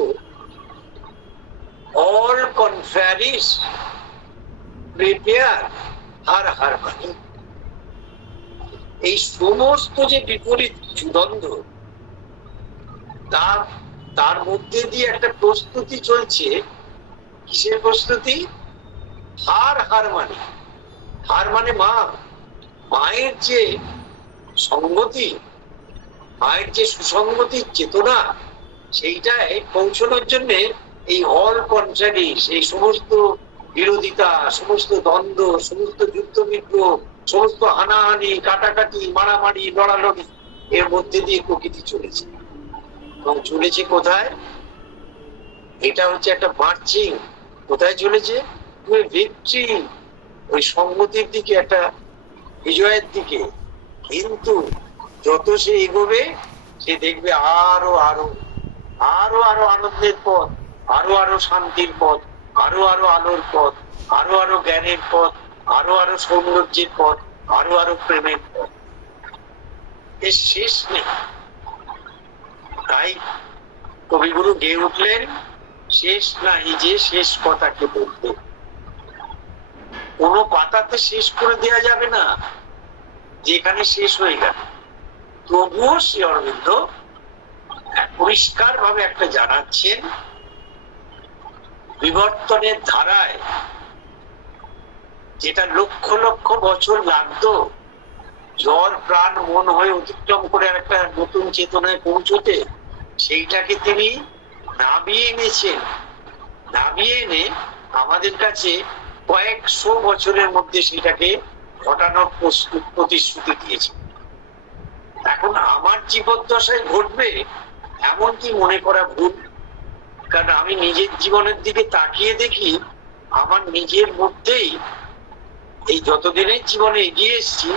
অল কনফ্যারিস প্রিপেয়ার হার হার মানে। এই সমস্ত যে বিপরীত দ্বন্দ্ব, তার মধ্যে দিয়ে একটা প্রস্তুতি চলছে। কিসের প্রস্তুতি? হার হার মানে, হার মানে মা, মায়ের যে সংগতি, মায়ের যে সুসংগতির চেতনা, সেইটাই পৌঁছানোর জন্য এই অল কন্ট্রাডিস, এই সমস্ত বিরোধিতা, সমস্ত দ্বন্দ্ব, সমস্ত যুদ্ধ বিগ্রহ, সমস্ত হানাহানি, কাটাকাটি, মারামারি, লড়ালড়ি, এর মধ্যে দিয়ে প্রকৃতি চলেছে। এবং চলেছে কোথায়? এটা হচ্ছে একটা মার্চিং। কোথায় চলেছে? ভিক্টরি, ওই সংগতির দিকে, একটা বিজয়ের দিকে। কিন্তু যত সে এগোবে, সে দেখবে আরো আরো আরো আরো আনন্দের পথ, আরো আরো শান্তির পথ, আরো আরো আলোর পথ, আরো আরো জ্ঞানের পথ, আরো আরো সৌন্দর্যের পথ, আরো আরো প্রেমের পথ। এর শেষ নেই। তাই কবিগুরু গেয়ে উঠলেন, শেষ নাহি যে শেষ কথাকে বলতে। কোন পাতাতে শেষ করে দেওয়া যাবে না যেখানে শেষ হয়ে গেল। তবুও শ্রী অরবিন্দ পরিষ্কার ভাবে একটা জানাচ্ছেন, বিবর্তনের ধারায় যেটা লক্ষ লক্ষ বছর লাগতো জল প্রাণ মন হয়ে অতিক্রম করে একটা নতুন চেতনায় পৌঁছতে, সেইটাকে তিনি নামিয়ে এনেছেন। নামিয়ে এনে আমাদের কাছে কয়েকশো বছরের মধ্যে সেটাকে ঘটানোর প্রতিশ্রুতি দিয়েছে। এখন আমার জীবদ্দশায় ঘটবে এমন কি মনে করা ভুল। কারণ আমি নিজের জীবনের দিকে তাকিয়ে দেখি, আমার নিজের মধ্যেই এই যতদিনের জীবনে এগিয়ে এসছি,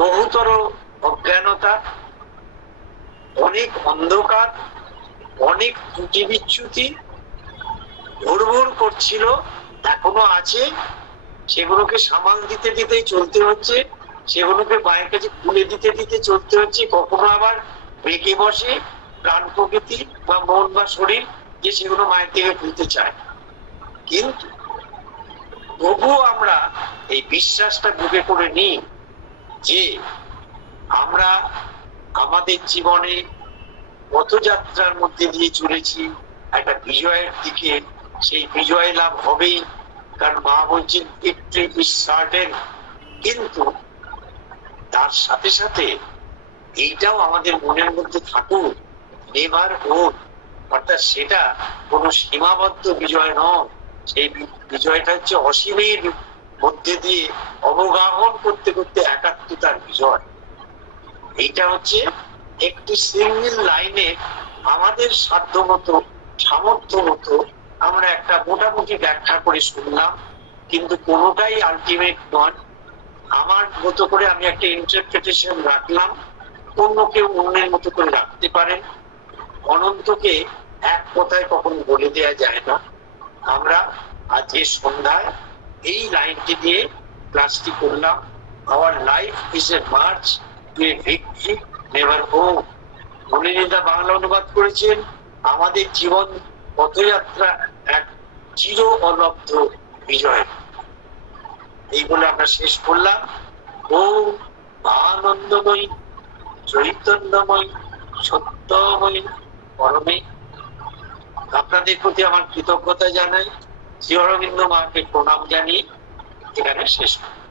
বহুতর অজ্ঞানতা, অনেক অন্ধকার, অনেক ত্রুটি বিচ্যুতি ভুরভুর করছিল, এখনো আছে। সেগুলোকে সামাল দিতে দিতেই চলতে হচ্ছে, সেগুলোকে মায়ের কাছে খুলে দিতে দিতে চলতে হচ্ছে। কখনো আবার বেঁকে বসে প্রাণ প্রকৃতি বা মন বা শরীর, যে সেগুলো মায়ের থেকে খুলতে চায়। কিন্তু তবুও আমরা এই বিশ্বাসটা ঢুকে করে নিই যে আমরা আমাদের জীবনে পথযাত্রার মধ্যে দিয়ে চলেছি একটা বিজয়ের দিকে। সেই বিজয় লাভ হবেই, কারণ মা বলছেন victory is certain। কিন্তু তার সাথে সাথে এইটাও আমাদের মনের মধ্যে থাকুক, নেভার হোপ, অর্থাৎ সেটা কোনো সীমাবদ্ধ বিজয় নয়। সেই বিজয়টা হচ্ছে অসীমের মধ্যে দিয়ে অবগাহন করতে করতে একাত্মতার বিজয়। এইটা হচ্ছে একটি সিঙ্গেল লাইনে আমাদের সাধ্য মতো, সামর্থ্য মতো আমরা একটা মোটামুটি ব্যাখ্যা করে শুনলাম, কিন্তু কোনোটাই আলটিমেট নয়। আমার মতো করে আমি একটা ইন্টারপ্রিটেশন রাখলাম, অন্য কেউ অন্যের মতো করে রাখতে পারেন। অনন্তকে এক কথায় কখনো বলে দেওয়া যায় না। আমরা আজকে সন্ধ্যায় এই লাইনটি দিয়ে ক্লাসটি করলাম। Our life is a march to a victory never hope. নলিনীদা বাংলা অনুবাদ করেছেন, আমাদের জীবন পথযাত্রা এক চির অলব্ধ বিজয়। এই বলে আমরা শেষ করলাম। ও আনন্দময়ী, চৈতন্যময়ী, সত্যময়ী পরমে আপনাদের প্রতি আমার কৃতজ্ঞতা জানাই। শ্রী অরবিন্দ মাকে প্রণাম জানিয়ে এখানে শেষ করলাম।